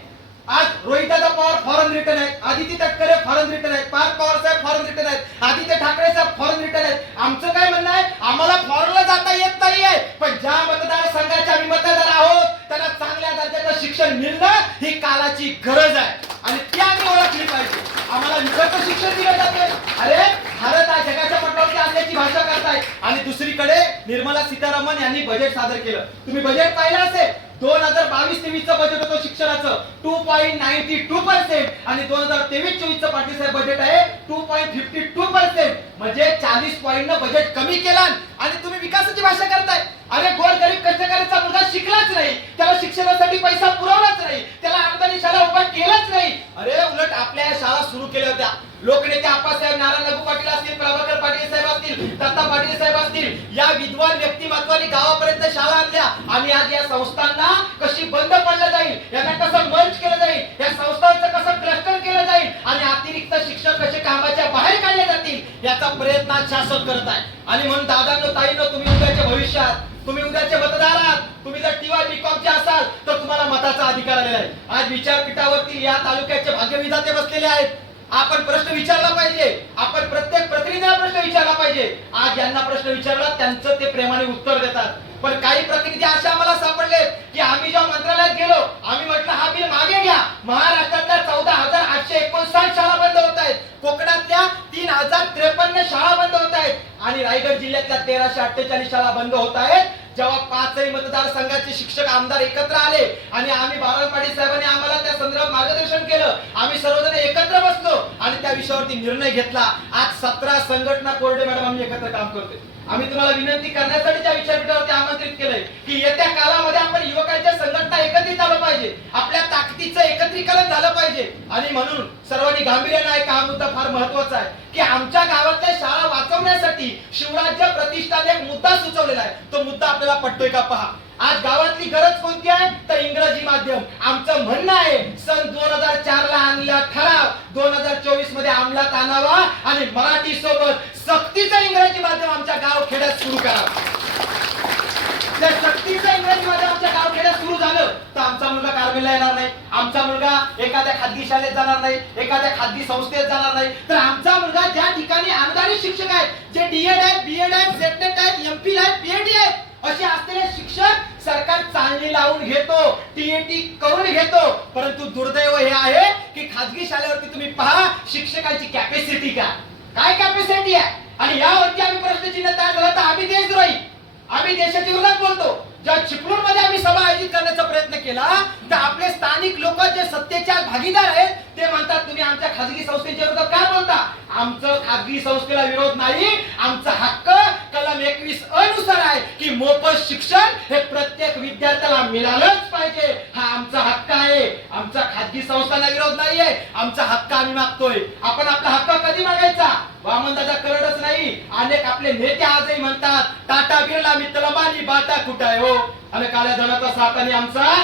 आज रोहितदादा पवार फॉरेन रिटर्न आहेत, आदित्य तटकरे फॉरेन रिटर्न आहेत, पार्थ पवार साहेब फॉरेन रिटर्न आहेत, आदित्य ठाकरे साहेब फॉरेन रिटर्न आहेत. आमचं काय म्हणणं आहे, आम्हाला फॉरेनला जाता येत नाहीये, पण ज्या मतदारसंघाचे आम्ही मतदार आहोत त्यांना चांगल्या दर्जाचं शिक्षण मिळणं ही काळाची गरज आहे आणि ती आम्ही ओळखली पाहिजे. आम्हाला विकतचं शिक्षण दिलं जाते. अरे भारत हा जगाच्या पटलावरती आणण्याची भाषा करताय आणि दुसरीकडे निर्मला सीतारामन यांनी बजेट सादर केलं. तुम्ही बजेट पाहिलं असेल, 2022-23 चं बजेट होतं शिक्षणाचं 2.92% आणि 2023-24 चं पाटील साहेब बजेट आहे 2.52%. म्हणजे 40 पॉईंटनं बजेट कमी केलं आणि तुम्ही विकासाची भाषा करताय. अरे गोरगरीब कष्टकऱ्याचा मुलगा शिकलाच नाही, त्याला शिक्षणासाठी पैसा पुरवलाच नाही, त्याला अनुदानित शाळा उभा केलाच नाही. अरे उलट आपल्या शाळा सुरू केल्या होत्या. लोकनेते आप्पासाहेब नारायण नगू पाटील असतील, प्रभाकर पाटील साहेब असतील, दत्ता पाटील साहेब असतील, या विद्वान व्यक्तिमत्वाने गावापर्यंत शाळा आणल्या आणि आज या संस्थांना कशी बंद पडलं जाईल, यांना कसं मर्ज केलं जाईल, या संस्थांचं कसं क्लस्टर केलं जाईल आणि अतिरिक्त शिक्षक कसे कामाच्या बाहेर काढले जातील याचा प्रयत्न आज शासन करत आहे. आणि म्हणून दादांनो ताईंनो, तुम्ही उद्याच्या भविष्यात, तुम्ही उद्याचे मतदार आहात, तुम्ही जर टीवाय बीकॉमचे असाल तर तुम्हाला मताचा अधिकार आलेला आहे. आज विचारपीठावरती या तालुक्याचे भाग्यविधाते बसलेले आहेत. आपण प्रश्न विचारला पाहिजे, आपण प्रत्येक प्रतिनिधीला प्रश्न विचारला पाहिजे. आज ज्यांना प्रश्न विचारला त्यांचं ते प्रेमाने उत्तर देतात. पण काही प्रतिनिधी असे आम्हाला सापडले की आम्ही जेव्हा मंत्रालयात गेलो, आम्ही म्हटलं हा बिल मागे घ्या. महाराष्ट्रातल्या 14,859 शाळा बंद होत आहेत, कोकणातल्या 3,053 शाळा बंद होत आहेत आणि रायगड जिल्ह्यातल्या 1,348 शाळा बंद होत आहेत. जेव्हा 5ही मतदारसंघाचे शिक्षक आमदार एकत्र आले आणि आम्ही बारावी पाटील साहेबांनी आम्हाला त्या संदर्भात मार्गदर्शन केलं, आम्ही सर्वजण एकत्र बसलो आणि त्या विषयावरती निर्णय घेतला. आज 17 संघटना कोरडे मॅडम आम्ही एकत्र काम करतोय. आम्ही तुम्हाला विनंती करण्यासाठी त्या विचारपीठावरती आमंत्रित केलंय की येत्या काळामध्ये आपण युवकांच्या संघटना एकत्रित आलं पाहिजे, आपल्या ताकदीचं एकत्रीकरण झालं पाहिजे. आणि म्हणून सर्वांनी गांभीर्याने ऐका, हा मुद्दा फार महत्वाचा आहे की आमच्या गावातल्या शाळा वाचवण्यासाठी शिवराज्य प्रतिष्ठाने एक मुद्दा सुचवलेला आहे. तो मुद्दा आपल्याला पटतोय का पहा. आज गावातली गरज कोणती आहे तर इंग्रजी माध्यम. आमचं म्हणणं आहे सन 2004 ला आणलेला ठराव 2024 मध्ये अंमलात आणावा आणि मराठी सोबत सक्तीचं इंग्रजी माध्यम आमच्या गाव खेड्यात सुरू करावं. जर सक्तीचं इंग्रजी माध्यम आमच्या गाव खेड्यात सुरू झालं तर आमचा मुलगा कार्मेलला येणार नाही, आमचा मुलगा एखाद्या खाजगी शाळेत जाणार नाही, एखाद्या खाजगी संस्थेत जाणार नाही, तर आमचा मुलगा ज्या ठिकाणी अनुदानित शिक्षक आहेत, जे डीएड आहेत, बीएड आहेत, सेटनेट आहेत, एमफिल आहेत, पीएचडी आहेत, असे असलेले शिक्षक सरकार चांगली लावून घेतो, टीएटी करून घेतो. परंतु दुर्दैव हे आहे की खाजगी शाळेवरती तुम्ही पहा शिक्षकांची कॅपॅसिटी काय कॅपॅसिटी आहे आणि यावरती आम्ही प्रश्नचिन्ह तयार झाला तर आम्ही देशद्रोही, आम्ही देशाच्या विरोधात बोलतो. जेव्हा चिपळूण मध्ये आम्ही सभा आयोजित करण्याचा प्रयत्न केला तर आपले स्थानिक लोक जे सत्तेच्या भागीदार आहेत ते म्हणतात तुम्ही आमच्या खाजगी संस्थेच्या विरोधात काय बोलता. आमचं खाजगी संस्थेला विरोध नाही, आमचा हक्क कलम 21 अनुसार आहे की मोफत शिक्षण हे प्रत्येक विद्यार्थ्याला मिळालंच पाहिजे, हा आमचा हक्क आहे. आमचा खाजगी संस्थांना विरोध नाहीये, आमचा हक्क आम्ही मागतोय. आपण आपला हक्क कधी मागायचा, वामनदादा करडच नाही, अनेक आपले नेते आजही म्हणतात टाटा बिर्ला मित्तल अंबानी बाटा कुठाय हो आणि काळ्या धनाचा साठाने आमचा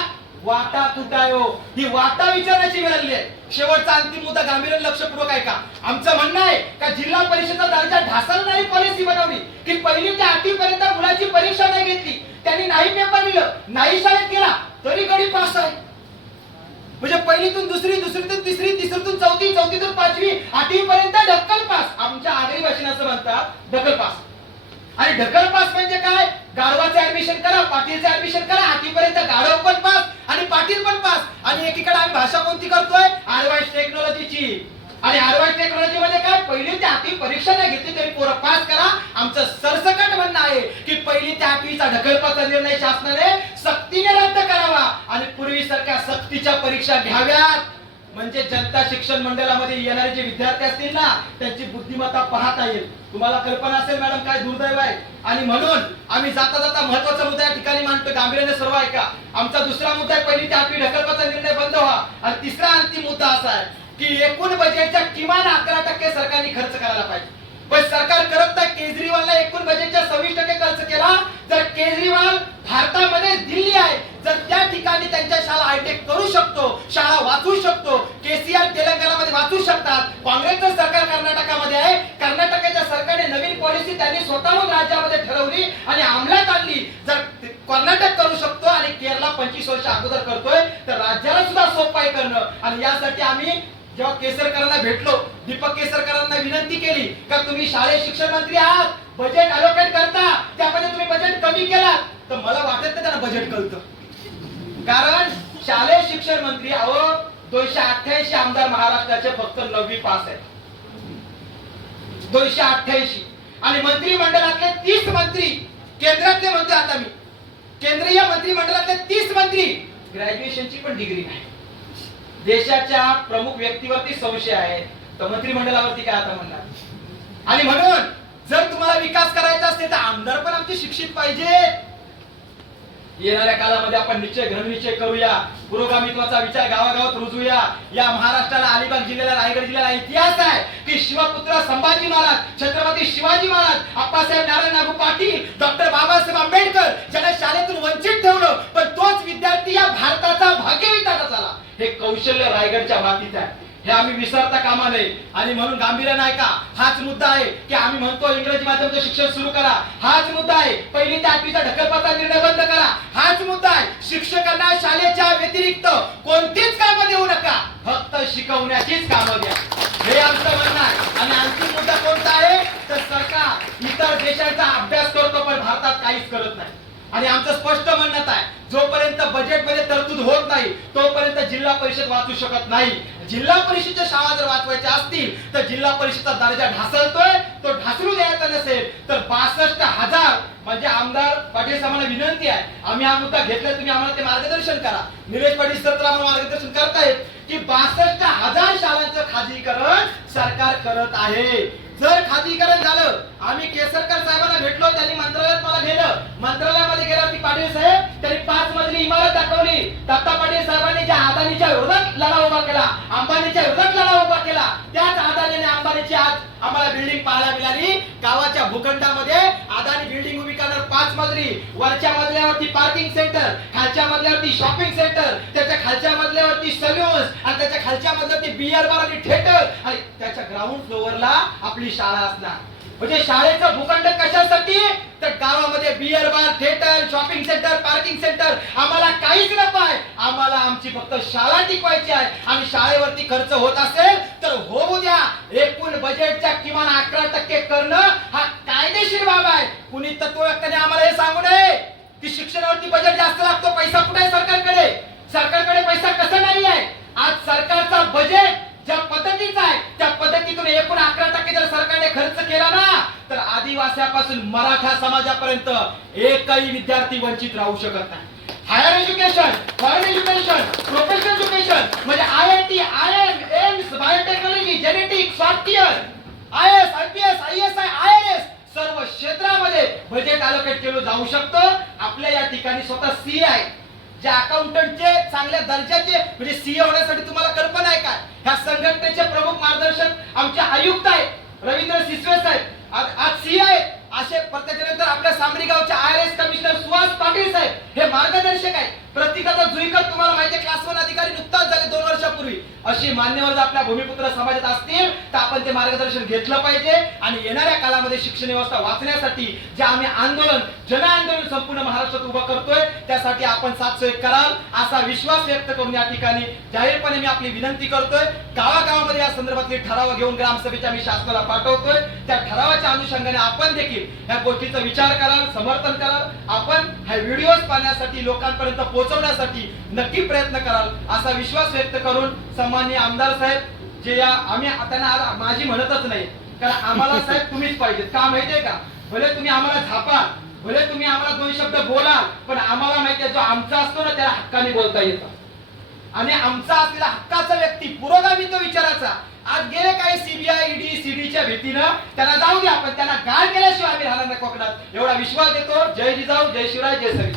वाटा कुठाय हो. ही वाटा विचारण्याची वेळ आली आहे. शेवटचा अंतिम मुद्दा गांभीर्याने लक्षपूर्वक आहे का. आमचं म्हणणं आहे का जिल्हा परिषदेचा दर्जा ढासळणारी पॉलिसी बनवली की 1ली ते 8वी पर्यंत मुलाची परीक्षा नाही घेतली, त्यांनी नाही पेपर दिलं, नाही शाळेत गेला तरी गडी पास आहे. म्हणजे 1लीतून 2री, 2रीतून 3री, 3रीतून 4थी, 4थीतून 5वी, 8वी पर्यंत ढक्कल पास. आमच्या आगरी भाषेत असं म्हणतात ढकल पास. आणि ढकल पास म्हणजे काय, गाढवाचं ऍडमिशन करा, पाटीलचं ऍडमिशन करा, 8वी पर्यंत गाढव पण पास आणि पाटील पण पास. आणि एकीकडे आम्ही भाषा कोणती करतोय ऍडव्हान्स टेक्नॉलॉजीची. आणि ऍडव्हान्स टेक्नॉलॉजी म्हणजे काय, 1ली ते 8वी परीक्षा नाही घेतली तरी पोरं पास करा. आमचं सरसकट म्हणणं आहे की 1ली ते 8वीचा ढकलपाचा निर्णय शासनाने सक्तीने रद्द करावा आणि पूर्वीसारख्या सक्तीच्या परीक्षा घ्याव्यात. म्हणजे जनता शिक्षण मंडळामध्ये येणारे जे विद्यार्थी असतील ना त्यांची बुद्धिमत्ता पाहता येईल. तुम्हाला कल्पना असेल मॅडम काय दुर्दैव आहे. आणि म्हणून आम्ही जाता जाता महत्वाचा मुद्दा या ठिकाणी मांडतो, गांभीर्याने सर्व ऐका. आमचा दुसरा मुद्दा आहे 1ली ते 8वी ढकलपाचा निर्णय बंद व्हा. आणि तिसरा अंतिम मुद्दा असा आहे की एकूण बजेटच्या किमान 11% सरकारने खर्च करायला पाहिजे. पण सरकार करत नाही. केजरीवालला एकूण बजेटच्या 26% खर्च केला. जर केजरीवाल भारतामध्ये दिल्ली आहे, जर त्या ठिकाणी त्यांच्या शाळा हायटेक करू शकतो, शाळा वाचू शकतो, केसीआर तेलंगणामध्ये वाचू शकतात, काँग्रेसचं सरकार कर्नाटकामध्ये आहे, कर्नाटकाच्या सरकारने नवीन पॉलिसी त्यांनी स्वतःहून राज्यामध्ये ठरवली आणि अंमलात आणली. जर कर्नाटक करू शकतो आणि केरला 25 वर्ष अगोदर करतोय, तर राज्याला सुद्धा सोपं आहे करणं. आणि यासाठी आम्ही जेव्हा केसरकरांना भेटलो, दीपक केसरकरांना विनंती केली का तुम्ही शालेय शिक्षण मंत्री आहात, बजेट अलोकेट करता, त्यामध्ये तुम्ही बजेट कमी केला, तर मला वाटत नाही त्यांना बजेट कळतं. कारण शालेय शिक्षण मंत्री 288 आमदार महाराष्ट्राचे फक्त 9वी पास आहेत. 288 आणि मंत्रिमंडळातले 30 मंत्री, केंद्रातले म्हणतो आता मी, केंद्रीय मंत्रिमंडळातले 30 मंत्री ग्रॅज्युएशनची पण डिग्री नाही. देशाच्या प्रमुख व्यक्तीवरती संशय आहे, तर मंत्रिमंडळावरती काय आता म्हणणार. आणि म्हणून जर तुम्हाला विकास करायचा असेल तर आमदार पण आमचे शिक्षित पाहिजे. येणाऱ्या काळामध्ये आपण घननिश्चय करूया, पुरोगामित्वाचा विचार गावागावात रुजवूया. या महाराष्ट्राला, अलिबाग जिल्ह्याला, रायगड जिल्ह्याला इतिहास आहे की शिवपुत्र संभाजी महाराज, छत्रपती शिवाजी महाराज, आप्पासाहेब नारायण नागू पाटील, डॉक्टर बाबासाहेब आंबेडकर ज्यांना शाळेतून वंचित ठेवलं, पण तोच विद्यार्थी या भारताचा भाग्यविधाता झाला. हे कौशल्य रायगडच्या मातीत आहे, हे आम्ही विसरता कामा नये. आणि म्हणून गांभीर्य नाही का, हाच मुद्दा आहे की आम्ही म्हणतो इंग्रजी माध्यमाचं शिक्षण सुरू करा, हाच मुद्दा आहे 1ली ते 8वीचा ढकलपाचा निर्णय बंद करा, हाच मुद्दा आहे शिक्षकांना शाळेच्या व्यतिरिक्त कोणतीच कामं देऊ नका, फक्त शिकवण्याचीच कामं द्या, हे आमचं म्हणणं आहे. आणि अंतिम मुद्दा कोणता आहे, तर सरकार इतर देशांचा अभ्यास करतो पण भारतात काहीच करत नाही. आणि आमचं स्पष्ट म्हणणं आहे, जोपर्यंत बजेटमध्ये तरतूद होत नाही तोपर्यंत जिल्हा परिषद वाचू शकत नाही. जिल्हा परिषदच्या शाळा जर वाचवायच्या असतील तर जिल्हा परिषदचा दर्जा ढासळतोय, तो ढासळू द्यायचा नसेल तर 62,000 म्हणजे आमदार पाटील साहेबांना विनंती आहे, आम्ही हा मुद्दा घेतला, तुम्ही आम्हाला ते मार्गदर्शन करा. निलेश पाटील सर तर आम्हाला मार्गदर्शन करतायत की 62,000 शाळांचं खाजगीकरण सरकार करत आहे. जर खाजगीकरण झालं, आम्ही केसरकर साहेबांना भेटलो, त्यांनी मंत्रालयात मला नेलं, मंत्रालयामध्ये गेल्यावरती पाटील साहेब त्यांनी 5 मजली इमारत दाखवली. दत्ता पाटील साहेबांनी ज्या अदानीच्या विरोधात लढा उभा केला, अंबानीच्या विरोधात लढा उभा केला, त्याच अदानी आणि अंबानीची आज आम्हाला बिल्डिंग पाहायला मिळाली. गावाच्या भूखंडामध्ये अदानी बिल्डिंग उभी करणार 5 मजली, वरच्या मजल्यावरती पार्किंग सेंटर, खालच्या मजल्यावरती शॉपिंग सेंटर, त्याच्या खालच्या मजल्यावरती सलून्स आणि त्याच्या खालच्या मजल्यावरती बियर बार आणि थिएटर आणि त्याच्या ग्राउंड फ्लोअरला आपली शाळा असणार. म्हणजे शाळेचं भूखंड कशासाठी, तर गावामध्ये beer bar, theatre, shopping centre, parking centre आम्हाला काहीच नको आहे, आम्हाला आमची फक्त शाळा टिकवायची आहे. आणि शाळेवरती खर्च होत असेल तर होऊ द्या, एकूण बजेटच्या किमान 11% करणं हा कायदेशीर बाब आहे. कुणी तत्वज्ञाने आम्हाला हे सांगू नये की शिक्षणावरती बजेट जास्त लागतो, पैसा कुठे आहे सरकारकडे, सरकारकडे पैसा कसा नाही आहे. आज सरकारचा बजेट ज्या पद्धतीचा आहे त्या पद्धतीतून एकूण 11% जर सरकारने खर्च केला ना, तर आदिवासीपासून मराठा समाजापर्यंत एकही विद्यार्थी वंचित राहू शकत नाही. Higher education, foreign education, professional education म्हणजे IIT, IIM, AIIMS, biotechnology, genetics, software, IAS, IPS, ISI, IRS सर्व क्षेत्रामध्ये बजेट अलोकेट केलं जाऊ शकतं. आपल्या या ठिकाणी स्वतः CA आहे, जे अकाउंटंटचे चांगल्या दर्जाचे म्हणजे सीए होण्यासाठी तुम्हाला कल्पना आहे काय, ह्या संघटनेचे प्रमुख मार्गदर्शक आमचे आयुक्त आहेत रवींद्र सिसवे साहेब, आज सीए आहेत. असे त्याच्यानंतर आपल्या सामरी गावचे IRS कमिशनर सुहास पाटील साहेब हे मार्गदर्शक आहेत. प्रत्येकाचा जुईकर तुम्हाला माहिती आहे, क्लास 1 अधिकारी नुकताच झाले 2 वर्षापूर्वी. अशी मान्यवर जर आपल्या भूमिपुत्र समाजात असतील तर आपण ते मार्गदर्शन घेतलं पाहिजे. आणि येणाऱ्या काळामध्ये शिक्षण व्यवस्था वाचण्यासाठी जे आम्ही आंदोलन, जन आंदोलन संपूर्ण महाराष्ट्रात उभं करतोय, त्यासाठी आपण साथ सोय कराल असा विश्वास व्यक्त करून या ठिकाणी जाहीरपणे मी आपली विनंती करतोय. गावागावामध्ये या संदर्भातले ठराव घेऊन ग्रामसभेच्या मी शासनाला पाठवतोय. त्या ठरावाच्या अनुषंगाने आपण देखील या गोष्टीचा विचार कराल, समर्थन कराल. आपण हा व्हिडिओज पाहण्यासाठी, लोकांपर्यंत पोहोचवण्यासाठी नक्की प्रयत्न कराल असा विश्वास व्यक्त करून सन्माननीय आमदार साहेब जे या आम्ही त्यांना आज माझी म्हणतच नाही, कारण आम्हाला साहेब तुम्हीच पाहिजेत. का माहितीये का, भले तुम्ही आम्हाला झापा, भले तुम्ही आम्हाला 2 शब्द बोला, पण आम्हाला माहितीये जो आमचा असतो ना त्याला हक्काने बोलता येतं. आणि आमचा असलेला हक्काचा व्यक्ती, पुरोगामी तो विचाराचा, आज गेले काही CBI, ED, CDच्या भीतीनं त्यांना जाऊ द्या, पण त्यांना गाळ केल्याशिवाय आम्ही राहणार नाही कोकणात, एवढा विश्वास देतो. जय जिजाऊ, जय शिवराय, जय सरी.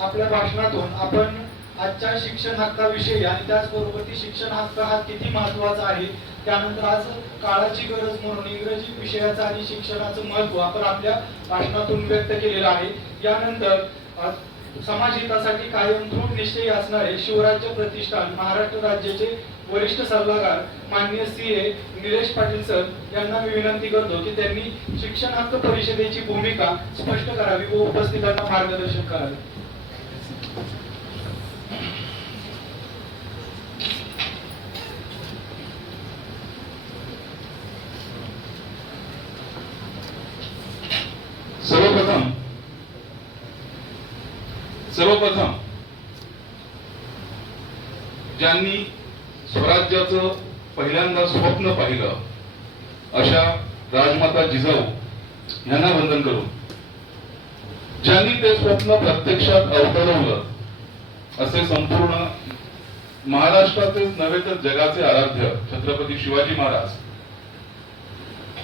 आपल्या भाषणातून आपण आजच्या शिक्षण हक्काविषयी आणि त्याचबरोबर ती शिक्षण हक्क हा किती महत्वाचा आहे, त्यानंतर आज काळाची गरज म्हणून इंग्रजी विषयाचं आणि शिक्षणाचं महत्व आपण आपल्या भाषणातून व्यक्त केलेलं आहे. यानंतर समाज हितासाठी कायम दृढ निश्चयी असणारे शिवराज्य प्रतिष्ठान महाराष्ट्र राज्याचे वरिष्ठ सल्लागार माननीय CA निलेश पाटील सर यांना मी विनंती करतो की त्यांनी शिक्षण हक्क परिषदेची भूमिका स्पष्ट करावी व उपस्थितांना मार्गदर्शन करावे. सर्वप्रथम ज्यांनी स्वराज्याचं पहिल्यांदा स्वप्न पाहिलं अशा राजमाता जिजाऊ यांना वंदन करून, ज्यांनी ते स्वप्न प्रत्यक्षात अवतरवलं असे संपूर्ण महाराष्ट्राचेच नव्हे तर जगाचे आराध्य छत्रपती शिवाजी महाराज,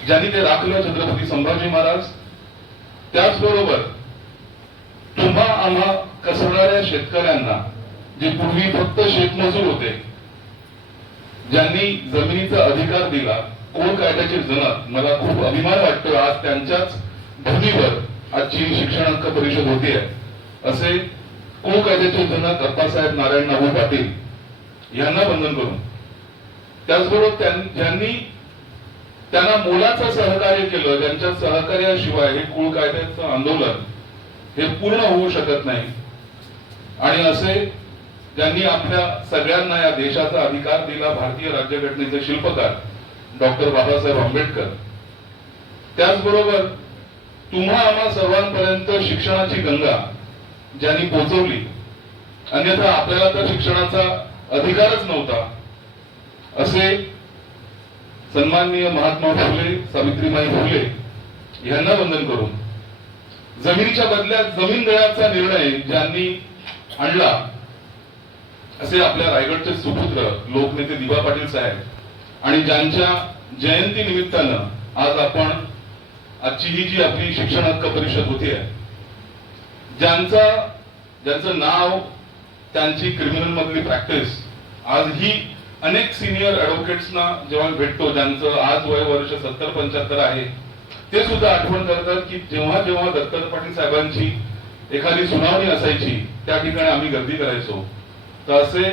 ज्यांनी ते राखलं छत्रपती संभाजी महाराज, त्याचबरोबर तुम्हा आम्हा कसणाऱ्या शेतकऱ्यांना जे पूर्वी फक्त शेतमजूर होते, ज्यांनी जमिनीचा अधिकार दिला, कोण कायद्याचे जनक, मला खूप अभिमान वाटतो आज त्यांच्याच भूमीवर आजची शिक्षण हक्क परिषद होते असे कोण कायद्याचे जनक अप्पासाहेब नारायण नाऊ पाटील यांना वंदन करून, त्याचबरोबर ज्यांनी त्यांना मोलाचं सहकार्य केलं, ज्यांच्या सहकार्याशिवाय हे कुळ कायद्याचं आंदोलन हे पूर्ण होऊ शकत नाही, आणि असे ज्यांनी आपल्या सगळ्यांना या देशाचा अधिकार दिला, भारतीय राज्यघटनेचे शिल्पकार डॉक्टर बाबासाहेब आंबेडकर, त्याचबरोबर तुम्हा आम्हा सर्वांपर्यंत शिक्षणाची गंगा ज्यांनी पोहोचवली, अन्यथा आपल्याला तर शिक्षणाचा अधिकारच नव्हता, असे सन्माननीय महात्मा फुले सावित्रीबाई फुले यांना वंदन करून, जमिनीच्या बदल्यात जमीन देण्याचा निर्णय ज्यांनी आणला असे आपल्या रायगडचे सुपुत्र लोकनेते दिबा पाटील साहेब, आणि ज्यांच्या जयंती निमित्तानं आज आपण आजची ही जी आपली शिक्षण हक्क परिषद होती आहे, ज्यांचं नाव, त्यांची क्रिमिनल मधली प्रॅक्टिस आज ही अनेक सिनियर ऍडव्होकेट्सना जेव्हा भेटतो, ज्यांचं आज वय वर्ष 70-75 आहे, ते सुद्धा आठवण करतात की जेव्हा जेव्हा दत्तात्रय पाटील साहेबांची एखादी सुनावणी असायची त्या ठिकाणी आम्ही गर्दी करायचो, तर असे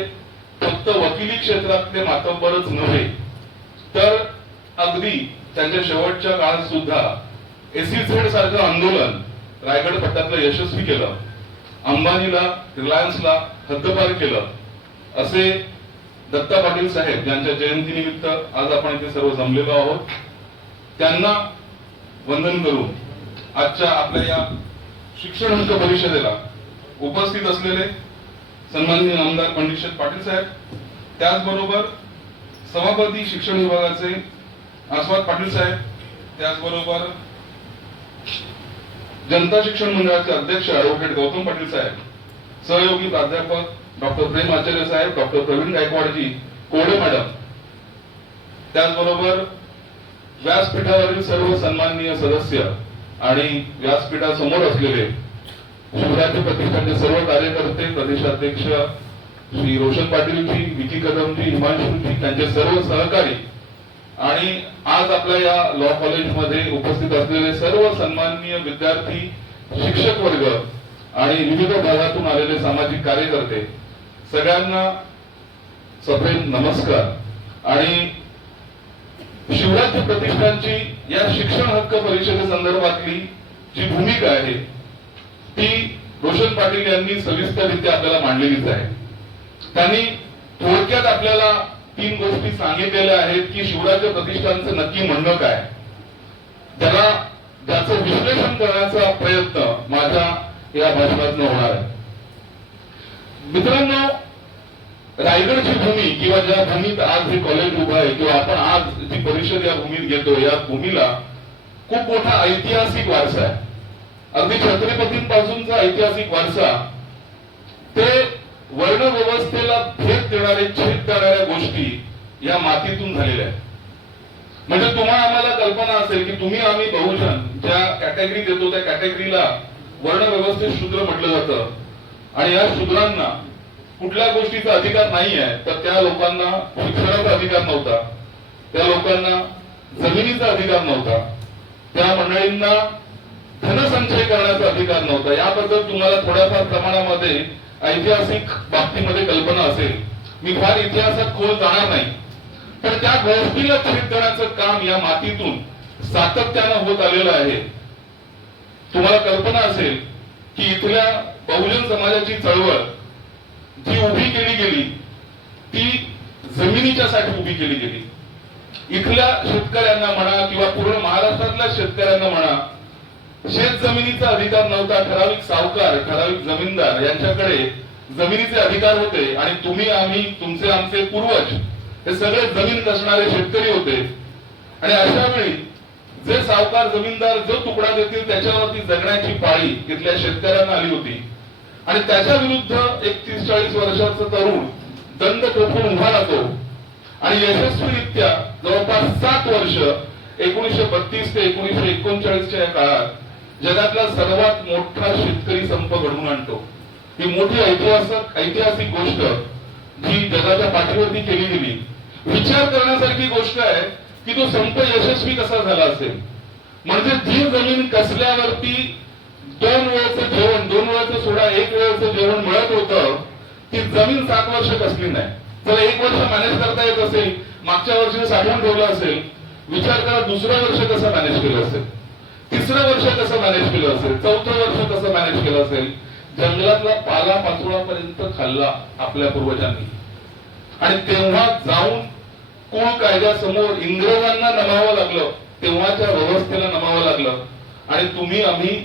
फक्त वकिली क्षेत्रातले मातब्बरच नव्हे तर अगदी त्यांच्या शेवटच्या काळात सुद्धा SEZ सारखं आंदोलन रायगड पट्ट्यातलं यशस्वी केलं, अंबानीला, रिलायन्सला हद्दपार केलं, असे दत्ता पाटील साहेब ज्यांच्या जयंती निमित्त आज आपण इथे सर्व जमलेलो आहोत, त्यांना वंदन करून आजच्या आपल्या या शिक्षण हक्क परिषदेला उपस्थित असलेले सन्माननीय आमदार पंडित शेठ पाटील साहेब, त्याचबरोबर सभापती शिक्षण विभागाचे आस्वाद पाटील साहेब, त्याचबरोबर जनता शिक्षण मंडळाचे अध्यक्ष ऍडव्होकेट गौतम पाटील साहेब, सहयोगी प्राध्यापक डॉक्टर प्रेम आचार्य साहेब, डॉक्टर प्रवीण गायकवाडजी कोडे मॅडम, त्याचबरोबर व्यासपीठावरील सर्व सन्माननीय सदस्य आणि व्यासपीठासमोर असलेले शिवराज्य प्रतिष्ठानचे सर्व कार्यकर्ते, प्रदेशाध्यक्ष श्री रोशन पाटीलजी, विकी कदमजी, हिमांशुजी, त्यांचे सर्व सहकारी, आणि आज आपल्या या लॉ कॉलेजमध्ये उपस्थित असलेले सर्व सन्माननीय विद्यार्थी, शिक्षक वर्ग आणि विविध भागातून आलेले सामाजिक कार्यकर्ते, सगळ्यांना सप्रेम नमस्कार. आणि शिवराज्य प्रतिष्ठानची या शिक्षण हक्क परिषदेसंदर्भातली जी भूमिका आहे ती रोशन पाटील यांनी सविस्तररित्या आपल्याला मांडलेलीच आहे. त्यांनी थोडक्यात आपल्याला 3 गोष्टी सांगितलेल्या आहेत की शिवराज्य प्रतिष्ठानचं नक्की म्हणणं काय, त्याला त्याचं विश्लेषण करण्याचा प्रयत्न माझ्या या भाषणातून होणार आहे. मित्रांनो, रायगडची भूमी किंवा ज्या भूमीत आज हे कॉलेज उभं आहे किंवा आपण आज जी परिषद या भूमीत घेतो, या भूमीला खूप मोठा ऐतिहासिक वारसा आहे. अगदी छत्रपतींपासूनचा ऐतिहासिक वारसा ते वर्ण व्यवस्थेला भेद देणारे, छेद करणाऱ्या गोष्टी या मातीतून झालेल्या आहेत. म्हणजे तुम्हाला आम्हाला कल्पना असेल की तुम्ही आम्ही बहुजन ज्या कॅटेगरीत येतो त्या कॅटेगरीला वर्ण व्यवस्थेत शूद्र म्हटलं जातं, आणि या शूद्रांना कुठल्या गोष्टीचा अधिकार नाही आहे, तर त्या लोकांना शिक्षणाचा अधिकार नव्हता, त्या लोकांना जमिनीचा अधिकार नव्हता, त्या मंडळींना धनसंचय करण्याचा अधिकार नव्हता. याबद्दल तुम्हाला थोड्याफार प्रमाणामध्ये ऐतिहासिक बाबतीमध्ये कल्पना असेल. मी फार इतिहासात खोल जाणार नाही, पण त्या गोष्टीला छेद करण्याचं काम या मातीतून सातत्यानं होत आलेलं आहे. तुम्हाला कल्पना असेल की इथल्या बहुजन समाजाची चळवळ जी उभी केली गेली ती जमिनीच्या साठी उभी केली गेली. इथल्या शेतकऱ्यांना म्हणा किंवा पूर्ण महाराष्ट्रातल्या शेतकऱ्यांना म्हणा, शेत जमिनीचा अधिकार नव्हता. ठराविक सावकार, ठराविक जमीनदार यांच्याकडे जमिनीचे अधिकार होते आणि तुम्ही, आम्ही, तुमचे, आमचे पूर्वज हे सगळे जमीन कसणारे शेतकरी होते. आणि अशा वेळी जे सावकार, जमीनदार जो तुकडा देतील त्याच्यावरती जगण्याची पाळी इथल्या शेतकऱ्यांना आली होती. आणि त्याच्या विरुद्ध एक 30-40 वर्षाचा तरुण दंड ठोकून उभा राहतो आणि यशस्वीरित्या जवळपास 7 वर्ष 1932 ते 1939 या काळात जगातला सर्वात मोठा शेतकरी संप घडवून आणतो. ही मोठी ऐतिहासिक गोष्ट जी जगाच्या पाठीवरती केली गेली. विचार करण्यासारखी गोष्ट आहे की तो संप यशस्वी कसा झाला असेल. म्हणजे जी जमीन कसल्यावरती 2 वेळेचं जेवण, 2 वेळेचं सोडा 1 वेळेचं जेवण मिळत होतं, ती जमीन 7 वर्ष कसली नाही. चला 1 वर्ष मॅनेज करता येत असेल, मागच्या वर्षी साठवून ठेवलं असेल, विचार करा दुसरं वर्ष कसं मॅनेज केलं असेल, तिसरं वर्ष कसं मॅनेज केलं असेल, चौथं वर्ष कसं मॅनेज केलं असेल. जंगलातला पाला पाचोळापर्यंत खाल्ला आपल्या पूर्वजांनी. आणि तेव्हा जाऊन कुळ कायद्यासमोर इंग्रजांना नमावं लागलं, तेव्हाच्या व्यवस्थेला नमावं लागलं. आणि तुम्ही, आम्ही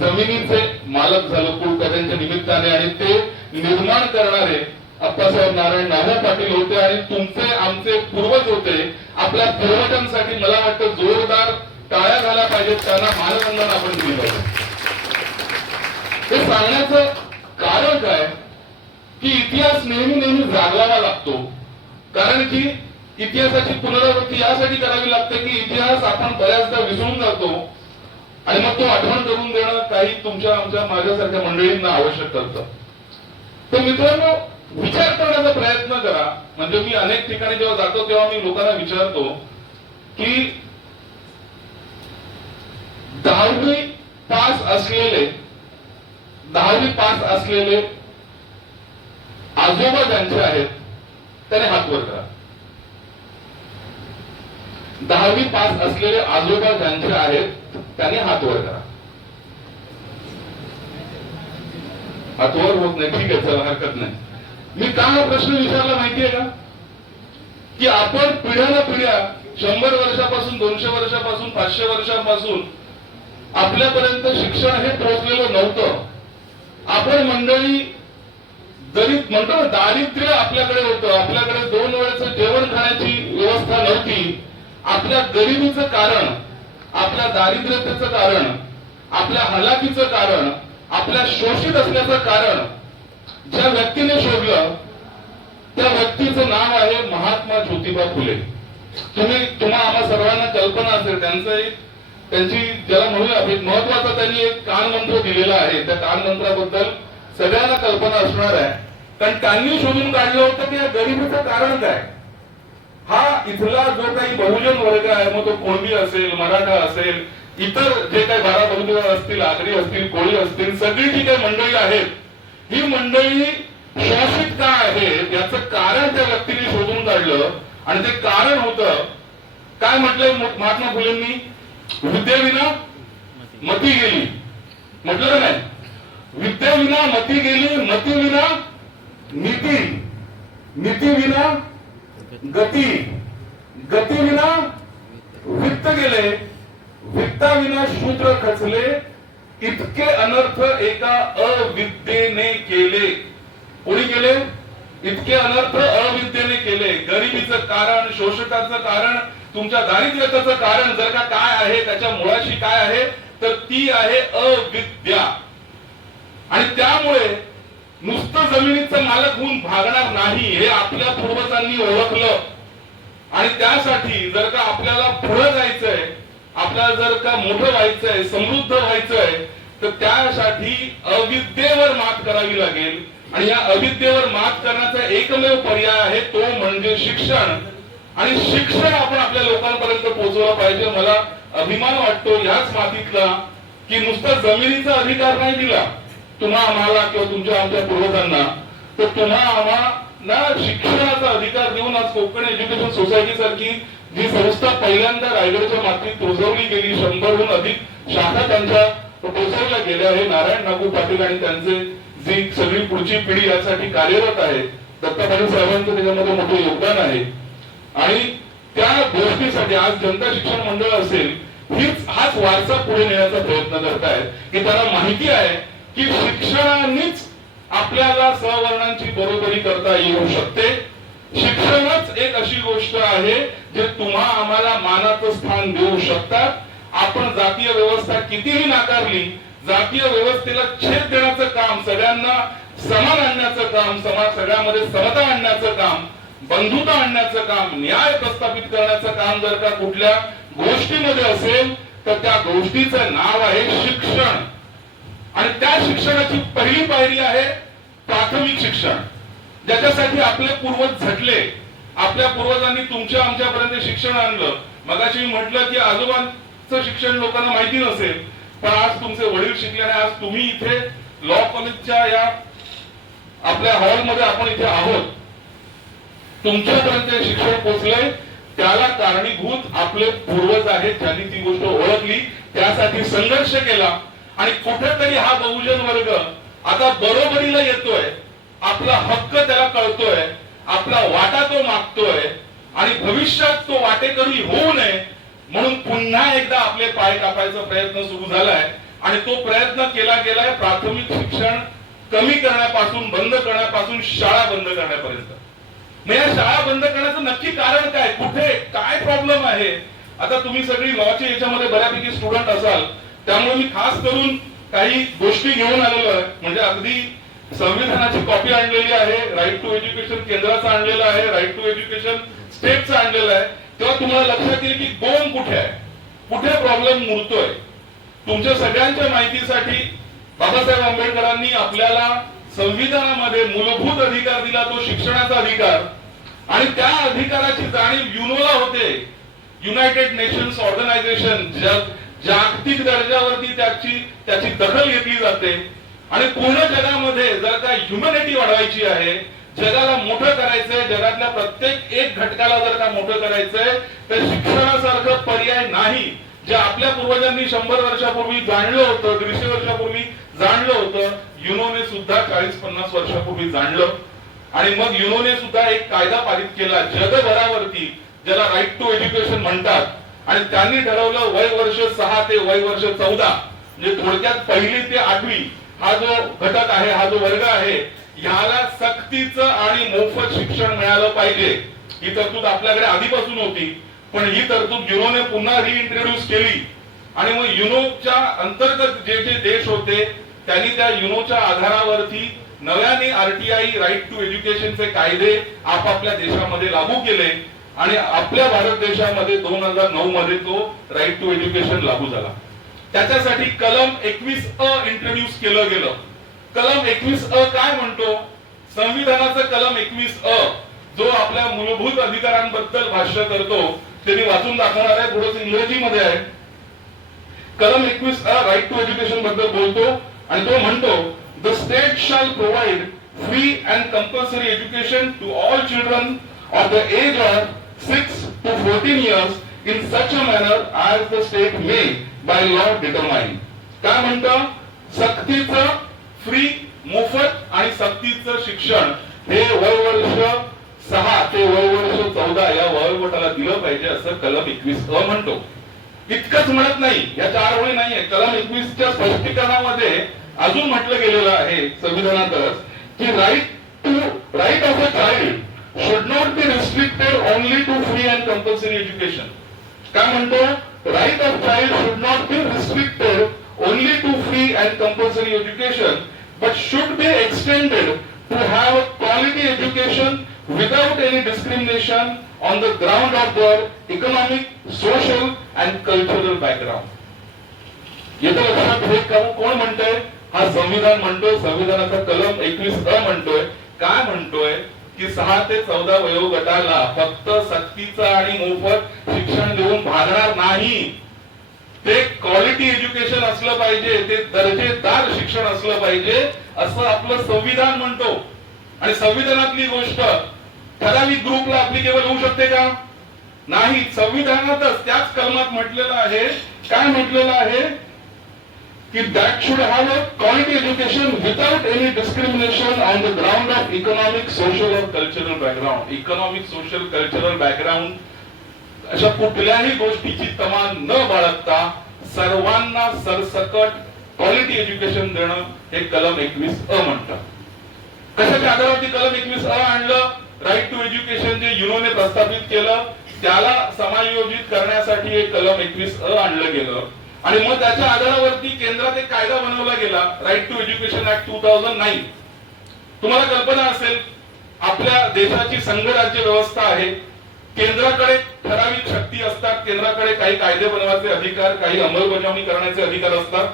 जमिनीचे मालक झालो कुळ कायद्यांच्या निमित्ताने. आणि ते निर्माण करणारे अप्पासाहेब नारायण नाना पाटील होते आणि तुमचे, आमचे पूर्वज होते. आपल्या पूर्वजांसाठी मला वाटतं जोरदार टाळ्या झाल्या पाहिजेत, त्यांना मानवंदना आपण दिली पाहिजे. हे सांगण्याचं कारण काय की इतिहास नेहमी जागवावा लागतो. कारण की इतिहासाची पुनरावृत्ती यासाठी करावी लागते की इतिहास आपण बऱ्याचदा विसरून जातो आणि मग तो आठवण करून देणं काही तुमच्या, आमच्या, माझ्यासारख्या मंडळींना आवश्यक ठरतं. तर मित्रांनो, विचार करण्याचा प्रयत्न करा. म्हणजे मी अनेक ठिकाणी जेव्हा जातो तेव्हा मी लोकांना विचारतो की 10वी पास असलेले आजोबा ज्यांचे आहेत त्याने हात वर करा. 10वी पास असलेले आजोबा ज्यांचे आहेत त्याने हात वर करा. हात वर होत नाही, ठीक आहे, चला हरकत नाही. मी का हा प्रश्न विचारला माहितीये का की आपण पिढ्या 100 वर्षापासून, 200 वर्षापासून, 500 वर्षापासून आपल्यापर्यंत शिक्षण हे पोहोचलेलं नव्हतं. आपण मंडळी जरी म्हणतो ना, दारिद्र्य आपल्याकडे होतं, आपल्याकडे 2 वेळेचं जेवण खाण्याची व्यवस्था नव्हती. आपल्या गरिबीचं कारण, आपल्या दारिद्र्यतेचं कारण, आपल्या हलाखीचं कारण, आपल्या शोषित असल्याचं कारण ज्या व्यक्तीने शोधलं त्या व्यक्तीचं नाव आहे महात्मा ज्योतिबा फुले. तुम्हा आम्हा सर्वांना कल्पना असेल त्यांची ज्याला म्हणूया एक महत्वाचा त्यांनी एक कानमंत्र दिलेला आहे. त्या कानमंत्राबद्दल सगळ्यांना कल्पना असणार आहे. कारण त्यांनी शोधून काढलं होतं की या गरिबीचं कारण काय. हा इथला जो काही बहुजन वर्ग आहे, मग तो कोळी असेल, मराठा असेल, इतर जे काही 12 बलुतेदार असतील, आगरी असतील, कोळी असतील, सगळी जी काही मंडळी आहेत, ही मंडळी शोषित का आहेत याचं कारण त्या व्यक्तीने शोधून काढलं. आणि ते कारण होतं काय म्हटलंय महात्मा फुलेंनी, विद्येविना मती गेली. म्हटलं का नाही, विद्येविना मती गेली, मतीविना नीती, नीतीविना गती, गतीविना वित्त गेले, वित्ताविना शूद्र खचले, इतके अनर्थ एका अविद्येने केले. कोणी केले? इतके अनर्थ अविद्येने केले. गरिबीचं कारण, शोषकाचं कारण, तुमच्या दारिद्र्याचं कारण जर का काय आहे, त्याच्या मुळाशी काय आहे, तर ती आहे अविद्या. आणि त्यामुळे नुसतं जमिनीचं मालक होऊन भागणार नाही हे आपल्या पूर्वजांनी ओळखलं. आणि त्यासाठी जर का आपल्याला पुढे जायचंय, आपल्याला जर का मोठं व्हायचंय, समृद्ध व्हायचंय, तर त्यासाठी अविद्येवर मात करावी लागेल. आणि या अविद्येवर मात करण्याचा एकमेव पर्याय आहे तो म्हणजे शिक्षण. आणि शिक्षण आपण आपल्या लोकांपर्यंत पोहोचवलं पाहिजे. मला अभिमान वाटतो याच मातीतला की नुसतं जमिनीचा अधिकार नाही दिला तुम्हा आम्हाला किंवा तुमच्या आमच्या पूर्वजांना, तर तुम्हा आम्हाला शिक्षणाचा अधिकार देऊन आज कोकण एज्युकेशन सोसायटी सारखी जी संस्था पहिल्यांदा रायगडच्या मातीत रुजवली गेली, 100हून अधिक शाखा त्यांच्या पोहोचवल्या गेल्या आहे. नारायण नागू पाटील आणि त्यांचे जी सगळी पुढची पिढी यासाठी कार्यरत आहे, दत्ता पाटील साहेबांचं त्याच्यामध्ये मोठं योगदान आहे. आणि त्या गोष्टीसाठी आज जनता शिक्षण मंडळ असेल हाच वारसा पुढे नेण्याचा प्रयत्न करतायत की त्यांना माहिती आहे की शिक्षणानेच आपल्याला सवर्णांची बरोबरी करता येऊ शकते. शिक्षणच एक अशी गोष्ट आहे जे तुम्हा आम्हाला मानाचं स्थान देऊ शकतात. आपण जातीय व्यवस्था कितीही नाकारली, जातीय व्यवस्थेला छेद देण्याचं काम, सगळ्यांना समान आणण्याचं काम, सगळ्यामध्ये समता आणण्याचं काम, बंधुता आणण्याचं काम, न्याय प्रस्थापित करण्याचं काम जर का कुठल्या गोष्टीमध्ये असेल तर त्या गोष्टीचं नाव आहे शिक्षण. आणि त्या शिक्षणाची पहिली पायरी आहे प्राथमिक शिक्षण, ज्याच्यासाठी आपले पूर्वज झटले. आपल्या पूर्वजांनी तुमच्या आमच्यापर्यंत शिक्षण आणलं. मगाशी मी म्हटलं की आजोबांचं शिक्षण लोकांना माहिती नसेल, पण आज तुमचे वडील शिकले आणि आज तुम्ही इथे लॉ कॉलेजच्या या आपल्या हॉलमध्ये आपण इथे आहोत. तुमच्यापर्यंत शिक्षण पोहोचलंय त्याला कारणीभूत आपले पूर्वज आहेत, ज्यांनी ती गोष्ट ओळखली, त्यासाठी संघर्ष केला. आणि कुठेतरी हा बहुजन वर्ग आता बरोबरीला येतोय, आपला हक्क त्याला कळतोय, आपला वाटा तो मागतोय आणि भविष्यात तो वाटेकरी होऊ नये म्हणून पुन्हा एकदा आपले पाय कापायचा प्रयत्न सुरू झालाय. आणि तो प्रयत्न केला गेलाय प्राथमिक शिक्षण कमी करण्यापासून, बंद करण्यापासून शाळा बंद करण्यापर्यंत. मग या शाळा बंद करण्याचं नक्की कारण काय, कुठे काय प्रॉब्लेम आहे? आता तुम्ही सगळी लॉच्या याच्यामध्ये बऱ्यापैकी स्टुडंट असाल, त्यामुळे मी खास करून काही गोष्टी घेऊन आलेलो आहे. म्हणजे अगदी संविधानाची कॉपी आणलेली आहे, राईट टू एज्युकेशन केंद्राचा आणलेला आहे, राईट टू एज्युकेशन स्टेटचा आणलेला आहे. तेव्हा तुम्हाला लक्षात येईल की गोम कुठे आहे, कुठे प्रॉब्लेम मुरतोय. तुमच्या सगळ्यांच्या माहितीसाठी बाबासाहेब आंबेडकरांनी आपल्याला संविधानामध्ये मूलभूत अधिकार दिला, तो शिक्षणाचा अधिकार. आणि त्या अधिकाराची जाणीव युनोला होते. युनायटेड नेशन्स ऑर्गनायझेशन जागतिक दर्जावरती त्याची दखल घेतली जाते. आणि पूर्ण जगामध्ये जर का ह्युमॅनिटी वाढवायची आहे, जगाला मोठं करायचंय, जगातल्या प्रत्येक एक घटकाला जर का मोठं करायचंय, तर शिक्षणासारखं पर्याय नाही. जे आपल्या पूर्वजांनी 100 वर्षापूर्वी जाणलं होतं, 150 वर्षापूर्वी जाणलं होतं, युनोने सुद्धा 40-50 वर्षापूर्वी जाणलं. आणि मग युनोने सुद्धा एक कायदा पारित केला जगभरावरती, ज्याला राईट टू एज्युकेशन म्हणतात. आणि त्यांनी ठरवलं वय वर्ष 6 ते वय वर्ष 14, म्हणजे थोडक्यात 1ली ते 8वी हा जो घटक आहे, हा जो वर्ग आहे, याला सक्तीचं आणि मोफत शिक्षण मिळालं पाहिजे. ही तरतूद आपल्याकडे आधीपासून होती, पण ही तरतूद युनोने पुन्हा रिइंट्रोड्यूस केली. आणि मग युनोच्या अंतर्गत जे जे देश होते त्यांनी त्या युनोच्या आधारावरती नव्याने आरटीआय राईट टू एज्युकेशनचे कायदे आपापल्या देशामध्ये लागू केले. आणि आपल्या भारत देशामध्ये 2009 मध्ये तो राईट टू एज्युकेशन लागू झाला. त्याच्यासाठी कलम 21A इंट्रोड्यूस केलं गेलं. कलम 21A काय म्हणतो? संविधानाचं कलम 21A जो आपल्या मूलभूत अधिकारांबद्दल भाष्य करतो, ते मी वाचून दाखवणार आहे, थोडंसं इंग्रजीमध्ये आहे. कलम 21A राईट टू एज्युकेशन बद्दल बोलतो आणि तो म्हणतो, the state shall provide free and compulsory education to all children of the age of 6 to 14 years in such a manner as the state may by law determine. काय म्हणतं? सक्तीचं फ्री, मोफत आणि सक्तीचं शिक्षण हे वय वर्ष 6 ते वय वर्ष 14 या वयोगटाला दिलं पाहिजे असं कलम 21A म्हणतो. इतकंच म्हणत नाही, या 4 ओळी नाहीये. कलम 21च्या स्पष्टीकरणामध्ये अजून म्हटलं गेलेलं आहे संविधानातच की right of a child should not be restricted only to free and compulsory education. काय म्हणतो? Right of child should not be restricted only to free and compulsory education, but should be extended to have a quality education without any discrimination on the ground of their economic, social and cultural background. येतं लक्षात हे कोण म्हणतंय? हा संविधान म्हणतोय, संविधानाचा कलम 21 म्हणतोय, काय म्हणतोय की 6 ते 14 वयोगटाला फक्त सक्तीचं आणि मोफत शिक्षण देऊन भागणार नाही. ते क्वालिटी एज्युकेशन असलं पाहिजे, ते दर्जेदार शिक्षण असलं पाहिजे असं आपलं संविधान म्हणतो. आणि संविधानातली गोष्ट ठराविक ग्रुपला ऍप्लिकेबल होऊ शकते का? नाही. संविधानातच त्याच कलमात म्हटलेलं आहे, काय म्हटलेलं आहे की that should have a quality education without any discrimination on the ground of economic, social और cultural background. Economic, social, cultural background अशा कुठल्याही गोष्टीची तमा न बाळगता सर्वांना सरसकट क्वालिटी एज्युकेशन देणं हे कलम 21 म्हणतात. कशाच्या आधारावरती कलम 21 आणलं? राईट टू एज्युकेशन जे युनोने प्रस्थापित केलं त्याला समायोजित करण्यासाठी हे कलम 21 आणलं गेलं. आणि मग त्याच्या आधारावरती केंद्रात एक कायदा बनवला गेला, राईट टू एज्युकेशन ऍक्ट 2009. तुम्हाला कल्पना असेल आपल्या देशाची संघराज्य व्यवस्था आहे. केंद्राकडे ठराविक शक्ती असतात, केंद्राकडे काही कायदे बनवायचे अधिकार, काही अंमलबजावणी करण्याचे अधिकार असतात.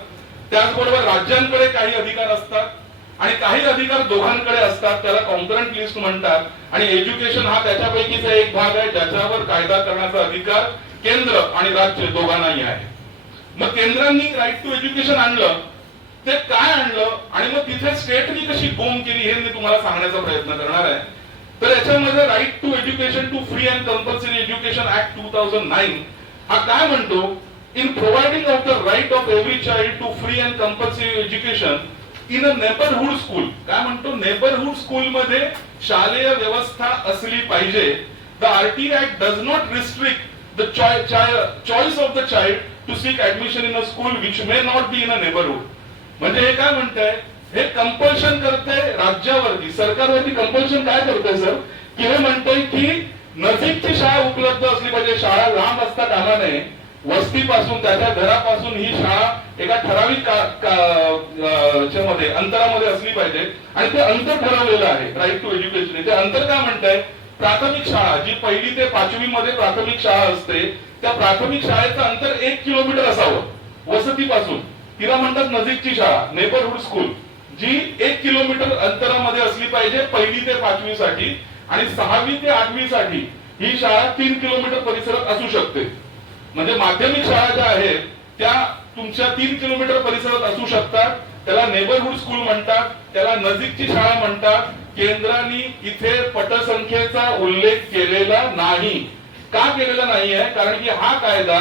त्याचबरोबर राज्यांकडे काही अधिकार असतात आणि काही अधिकार दोघांकडे असतात. त्याला कॉन्करंट लिस्ट म्हणतात. आणि एज्युकेशन हा त्याच्यापैकीचा एक भाग आहे ज्याच्यावर कायदा करण्याचा अधिकार केंद्र आणि राज्य दोघांनाही आहे. मग केंद्रांनी राईट टू एज्युकेशन आणलं, ते काय आणलं आणि मग तिथे स्टेटनी कशी बोंब केली हे मी तुम्हाला सांगण्याचा प्रयत्न करणार आहे. तर याच्यामध्ये right to education to free and compulsory education act 2009 हा काय म्हणतो, in providing of the right of every child to free and compulsory education in a neighbourhood school. काय म्हणतो, नेबरहुड स्कूल मध्ये शालेय व्यवस्था असली पाहिजे. The RT act does not restrict the choice of the child to seek admission in a school which may not be in a neighbourhood. म्हणजे हे काय म्हणतंय, हे कंपल्शन करते राज्यावरती, सरकारवरती कंपल्शन काय करतंय सर, की हे म्हणतंय की नजीकची शाळा उपलब्ध असली पाहिजे. शाळा लांब असता कामा नये. वस्तीपासून, त्याच्या घरापासून ही शाळा एका ठराविक मध्ये अंतरामध्ये असली पाहिजे. आणि ते अंतर ठरवलेलं आहे राईट टू एज्युकेशन. ते अंतर काय म्हणतंय, प्राथमिक शाळा जी 1ली ते 5वी मध्ये प्राथमिक शाळा असते त्या प्राथमिक शाळेचं अंतर 1 किलोमीटर असावं वसतीपासून. तिला म्हणतात नजीकची शाळा, नेबरहुड स्कूल, जी 1 किलोमीटर अंतरामध्ये असली पाहिजे 1ली ते 5वी साठी. आणि 6वी ते 8वी साठी ही शाळा 3 किलोमीटर परिसरात असू शकते. म्हणजे माध्यमिक शाळा ज्या आहेत त्या तुमच्या 3 किलोमीटर परिसरात असू शकतात. त्याला नेबरहुड स्कूल म्हणतात, त्याला नजीकची शाळा म्हणतात. केंद्राने इथे पटसंख्येचा उल्लेख केलेला नाही. का केलेला नाहीये, कारण की हा कायदा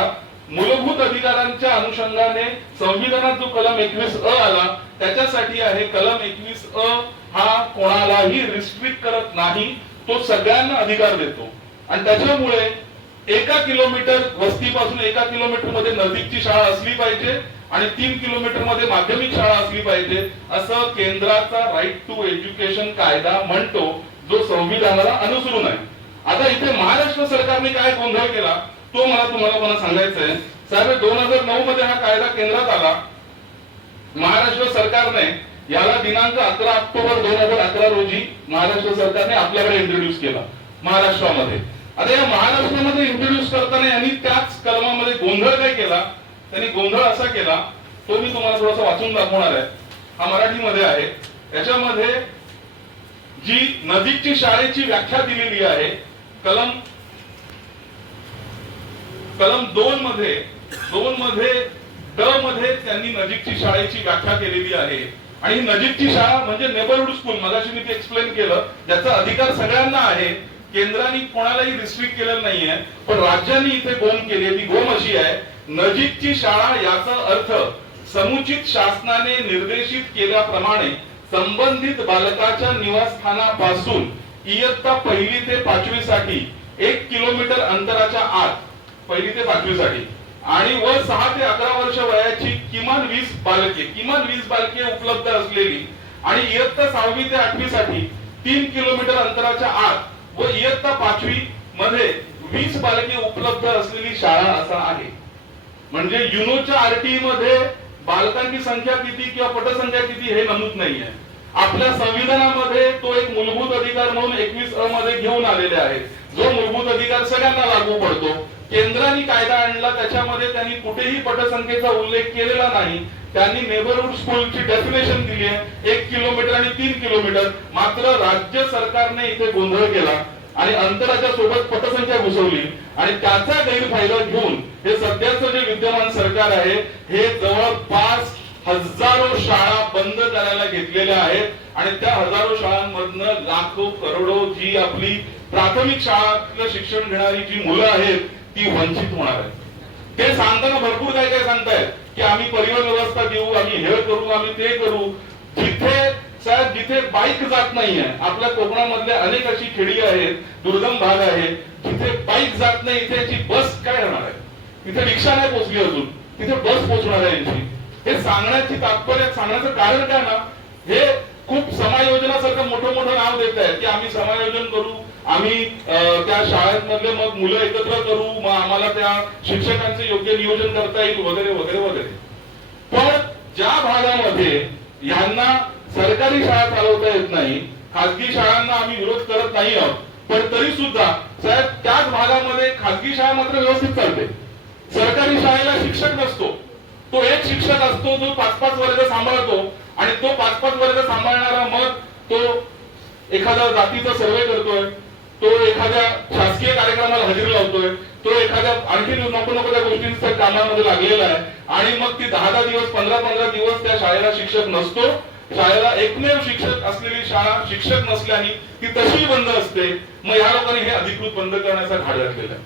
मूलभूत अधिकारांच्या अनुषंगाने संविधानात जो कलम 21 आला त्याच्यासाठी आहे. कलम 21 हा कोणालाही रिस्ट्रिक्ट करत नाही, तो सगळ्यांना अधिकार देतो. आणि त्याच्यामुळे 1 किलोमीटर वस्तीपासून 1 किलोमीटर मध्ये नजीकची शाळा असली पाहिजे आणि 3 किलोमीटर मध्ये माध्यमिक शाळा असली पाहिजे असं केंद्राचा राईट टू एज्युकेशन कायदा म्हणतो, जो संविधानाला अनुसरून आहे. आता इथे महाराष्ट्र सरकारने काय गोंधळ केला तो मला तुम्हाला सांगायचं आहे. साहेब 2009 मध्ये हा कायदा केंद्रात आला. महाराष्ट्र सरकारने याला दिनांक 11 ऑक्टोबर 2011 रोजी महाराष्ट्र सरकारने आपल्याकडे इंट्रोड्यूस केला महाराष्ट्रामध्ये. आता या महाराष्ट्रामध्ये इंट्रोड्यूस करताना यांनी त्याच कलमामध्ये गोंधळ काय केला, त्यांनी गोंधळ असा केला, तो मी तुम्हाला थोडासा वाचून दाखवणार आहे. हा मराठीमध्ये आहे. त्याच्यामध्ये जी नजीकची शाळेची व्याख्या दिलेली आहे कलम 2 मध्ये ड मध्ये त्यांनी नजीकची शाळेची व्याख्या केलेली आहे. आणि नजीकची शाळा म्हणजे नेबरहुड स्कूल, मगाशी मी ते एक्सप्लेन केलं, ज्याचा अधिकार सगळ्यांना आहे. केंद्राने कोणालाही रिस्ट्रिक्ट केलेलं नाहीये, पण राज्यांनी इथे गोम केली. ती गोम अशी आहे, नजीकची शाळा याचा अर्थ समुचित शासनाने निर्देशित केल्याप्रमाणे संबंधित बालकाच्या निवासस्थानापासून इयत्ता 1ली ते 5वी साठी 1 किलोमीटर अंतराच्या आत 1ली ते 5वी साठी आणि व 6 ते 11 वर्ष वयाची किमान 20 बालके उपलब्ध असलेली आणि इयत्ता 6वी ते 8वी साठी 3 किलोमीटर अंतराच्या आत व इयत्ता 5वी मध्ये 20 बालके उपलब्ध असलेली शाळा असा आहे. म्हणजे युनोच्या आरटीई मध्ये बालकांची संख्या किती किंवा पटसंख्या किती हे नमूद नाहीये. आपल्या संविधानामध्ये तो एक मूलभूत अधिकार म्हणून 21 मध्ये घेऊन आलेले आहे, जो मूलभूत अधिकार सगळ्यांना लागू पडतो. केंद्राने कायदा आणला त्याच्यामध्ये त्यांनी कुठेही पटसंख्येचा उल्लेख केलेला नाही. त्यांनी नेबरहुड स्कूलची डेफिनेशन दिली आहे 1 किलोमीटर आणि 3 किलोमीटर. मात्र राज्य सरकारने इथे गोंधळ केला आणि अंतराच्या सोबत पटसंख्या घुसवली आणि त्याचा गैरफायदा घेऊन हे सध्याचं जे विद्यमान सरकार आहे हे जवळपास हजारो शाळा बंद करायला घेतलेल्या आहेत आणि त्या हजारो शाळांमधनं लाखो करोडो जी आपली प्राथमिक शाळातलं शिक्षण घेणारी जी मुलं आहेत ती वंचित होणार आहेत. ते सांगताना भरपूर काय काय सांगतायत की आम्ही परिवहन व्यवस्था देऊ, आम्ही हे करू, आम्ही ते करू. जिथे बाईक जात नाहीये, आपल्या कोकणामधल्या अनेक अशी खेडी आहेत, दुर्गम भाग आहे जिथे बाईक जात नाही, इथे याची बस काय राहणार आहे? तिथे रिक्षा नाही पोहोचली अजून, तिथे बस पोहोचणार आहे यांची. हे सांगण्याची तात्पर्य, सांगण्याचं कारण काय ना, हे खूप समायोजनासारखं मोठं मोठं नाव देत आहेत की आम्ही समायोजन करू, आम्ही त्या शाळेमधले मग मुलं एकत्र करू, मग आम्हाला त्या शिक्षकांचे योग्य नियोजन करता येईल वगैरे वगैरे वगैरे. पण ज्या भागामध्ये यांना सरकारी शाळा चालवता येत नाही, खासगी शाळांना आम्ही विरोध करत नाही आहोत, पण तरी सुद्धा साहेब त्याच भागामध्ये खासगी शाळा मात्र व्यवस्थित चालते. सरकारी शाळेला शिक्षक नसतो, तो एक शिक्षक असतो जो 5-5 वर्ग सांभाळतो आणि तो 5-5 वर्ग सांभाळणारा मग तो एखाद्या जातीचा सर्वे करतोय, तो एखाद्या शासकीय कार्यक्रमाला हजेरी लावतोय, तो एखाद्या आणखी नको नको त्या गोष्टींच्या कामामध्ये लागलेला आहे आणि मग ती 10-10 दिवस 15-15 दिवस त्या शाळेला शिक्षक नसतो. शाळेला एकमेव शिक्षक असलेली शाळा शिक्षक नसल्याने ती तशी बंद असते. मग या लोकांनी हे अधिकृत बंद करण्याचा घाट घातलेला आहे.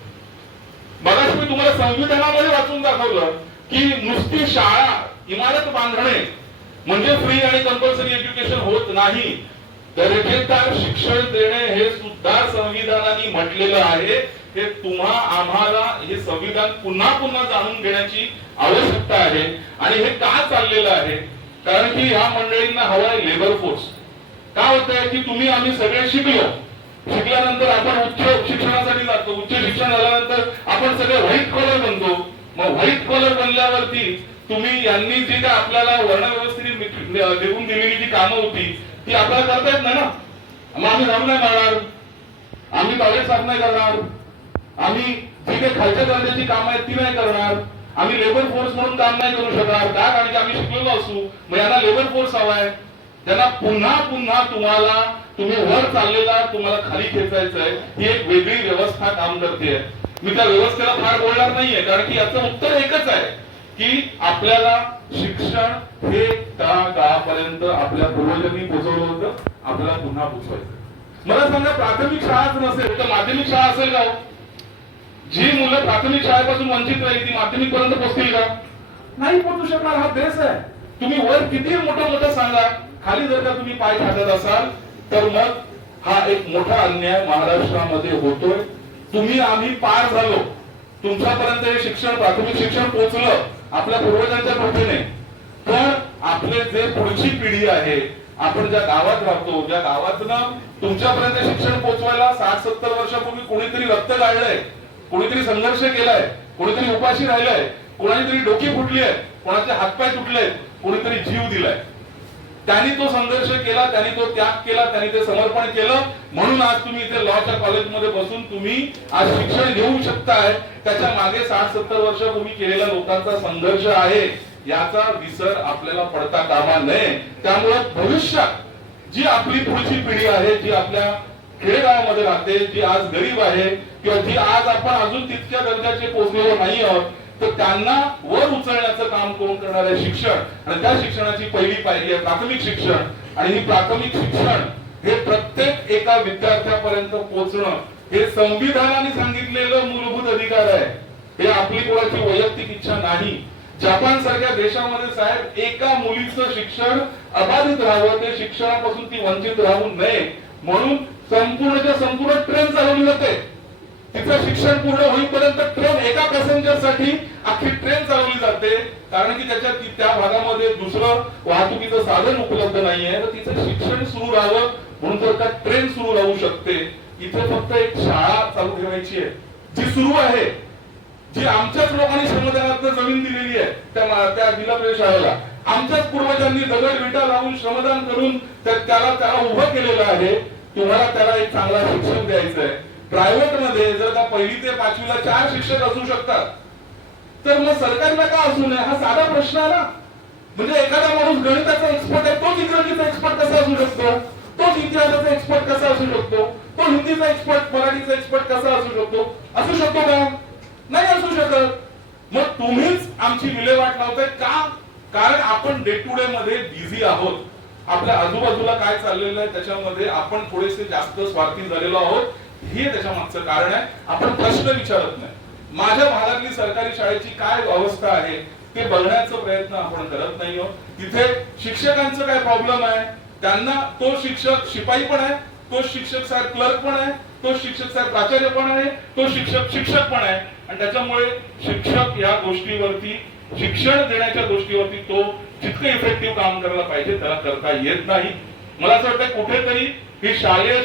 मगाशी मी तुम्हाला संविधानामध्ये वाचून दाखवलं की नुसती शाळा इमारत बांधणे म्हणजे फ्री आणि कंपल्सरी एज्युकेशन होत नाही, दर्जेदार शिक्षण देणे हे सुद्धा संविधानाने म्हटलेलं आहे. हे तुम्हा आम्हाला हे संविधान पुन्हा पुन्हा जाणून घेण्याची आवश्यकता आहे. आणि हे का चाललेलं आहे? कारण की ह्या मंडळींना हवा आहे लेबर फोर्स. का होत आहे की तुम्ही आम्ही सगळे शिकल्यानंतर आपण उच्च शिक्षणासाठी जातो, उच्च शिक्षण झाल्यानंतर आपण सगळे व्हाईट कॉलर बनतो. मग व्हाईट कॉलर बनल्यावरती तुम्ही यांनी जी काय आपल्याला वर्णव्यवस्थेने देऊन दिलेली जी कामं होती ती आपल्याला करता येत नाही ना. मग आम्ही झाडू नाही मारणार, आम्ही टॉयलेट साफ नाही करणार, आम्ही जी काही खालच्या दर्जाची कामं आहेत ती नाही करणार, आम्ही लेबर फोर्स म्हणून काम नाही करू शकणार. का? कारण की आम्ही शिकलेलो असू. मग यांना लेबर फोर्स हवाय, त्यांना पुन्हा पुन्हा तुम्ही वर चाललेला तुम्हाला खाली खेचायचं आहे. ही एक वेगळी व्यवस्था काम करते. मी त्या व्यवस्थेला फार बोलणार नाहीये कारण की याचं उत्तर एकच आहे की आपल्याला शिक्षण हे काळापर्यंत आपल्या पूर्वजांनी पोहोचवलं होतं, आपल्याला पुन्हा पोहोचवायचं. मला सांगा, प्राथमिक शाळाच नसेल तर माध्यमिक शाळा असेल का? जी मुलं प्राथमिक शाळेपासून वंचित राहिली ती माध्यमिक पर्यंत पोहोचतील का? नाही पोहोचू शकणार. हा देश आहे. तुम्ही वर किती मोठं सांगा, खाली जर का तुम्ही पाय टाकत असाल तर मग हा एक मोठा अन्याय महाराष्ट्रामध्ये होतोय. तुम्ही आम्ही पार झालो, तुमच्यापर्यंत हे शिक्षण प्राथमिक शिक्षण पोहोचलं आपल्या पूर्वजांच्या कृपेने. पण आपले जे पुढची पिढी आहे, आपण ज्या गावात राहतो, ज्या गावातनं तुमच्यापर्यंत शिक्षण पोहोचवायला 60-70 वर्षापूर्वी कोणीतरी रक्त गाळलंय, कोणीतरी संघर्ष केलाय, कोणीतरी उपाशी राहिलंय, कोणाची तरी डोकी फुटली आहे, कोणाचे हातपाय तुटले, कोणीतरी जीव दिलाय. त्यांनी तो संघर्ष केला, त्यांनी तो त्याग केला, त्यांनी ते समर्पण केलं. म्हणून आज तुम्ही इथे लॉच्या कॉलेजमध्ये बसून तुम्ही आज शिक्षण घेऊ शकताय. त्याच्या मागे 60-70 वर्षापूर्वी केलेला लोकांचा संघर्ष आहे, याचा विसर आपल्याला पडता कामा नये. त्यामुळे भविष्यात जी आपली पुढची पिढी आहे, जी आपल्या खेडेगावामध्ये राहते, जी आज गरीब आहे किंवा जी आज आपण अजून तितक्या दर्जाचे पोहोचलेलो नाही आहोत, तर त्यांना वर उचलण्याचं काम कोण करणार आहे? शिक्षण. आणि त्या शिक्षणाची पहिली पायरी आहे प्राथमिक शिक्षण. आणि ही प्राथमिक शिक्षण हे प्रत्येक एका विद्यार्थ्यापर्यंत पोहोचणं हे संविधानाने सांगितलेलं मूलभूत अधिकार आहे. हे आपली कोणाची वैयक्तिक इच्छा नाही. जपान सारख्या देशामध्ये साहेब एका मुलीचं शिक्षण अबाधित राहावं, ते शिक्षणापासून ती वंचित राहू नये म्हणून संपूर्णच्या संपूर्ण ट्रेन चालवली जाते. तिचं शिक्षण पूर्ण होईपर्यंत ट्रेन एका पॅसेंजर साठी अख्खी ट्रेन चालवली जाते. कारण की त्या भागामध्ये दुसरं वाहतुकीचं साधन उपलब्ध नाहीये, तर तिचं शिक्षण सुरू राहावं म्हणून तर त्या ट्रेन सुरू राहू शकते. इथे फक्त एक शाळा चालू ठेवायची आहे जी सुरू आहे, जी आमच्याच लोकांनी श्रमदानात जमीन दिलेली आहे. त्या जिल्हा शाळेला आमच्याच पूर्वजांनी दगड विटा लावून श्रमदान करून त्याला उभं केलेलं आहे. तुम्हाला त्याला एक चांगला शिक्षण द्यायचं आहे. प्रायव्हेट मध्ये जर का 1ली ते 5वीला 4 शिक्षक असू शकतात, तर मग सरकारला का असू नये? हा साधा प्रश्न आहे ना. म्हणजे एखादा माणूस गणिताचा एक्सपर्ट आहे, तोच इंग्रजीचा एक्सपर्ट कसा असू शकतो, तोच इतिहासाचा एक्सपर्ट कसा असू शकतो, तो हिंदीचा एक्सपर्ट, मराठीचा एक्सपर्ट कसा असू शकतो का? नाही असू शकत. मग तुम्हीच आमची विल्हेवाट लावताय का? कारण आपण डे टू डे मध्ये बिझी आहोत. आपल्या आजूबाजूला काय चाललेलं आहे त्याच्यामध्ये आपण थोडेसे जास्त स्वार्थी झालेलो आहोत. हे त्याच्या मागचं कारण आहे. आपण प्रश्न विचारत नाही. माझ्या भागातली सरकारी शाळेची काय अवस्था आहे ते बघण्याचा प्रयत्न आपण करत नाही आहोत. तिथे शिक्षकांचं काय प्रॉब्लेम आहे, त्यांना तो शिक्षक शिपाई पण आहे, तो शिक्षक साहेब क्लर्क पण आहे, तो शिक्षक साहेब प्राचार्य पण आहे, तो शिक्षक पण आहे. आणि त्याच्यामुळे शिक्षक या गोष्टीवरती, शिक्षण देण्याच्या गोष्टीवरती तो जितकं इफेक्टिव्ह काम करायला पाहिजे त्याला करता येत नाही. मला असं वाटतं कुठेतरी ही शालेय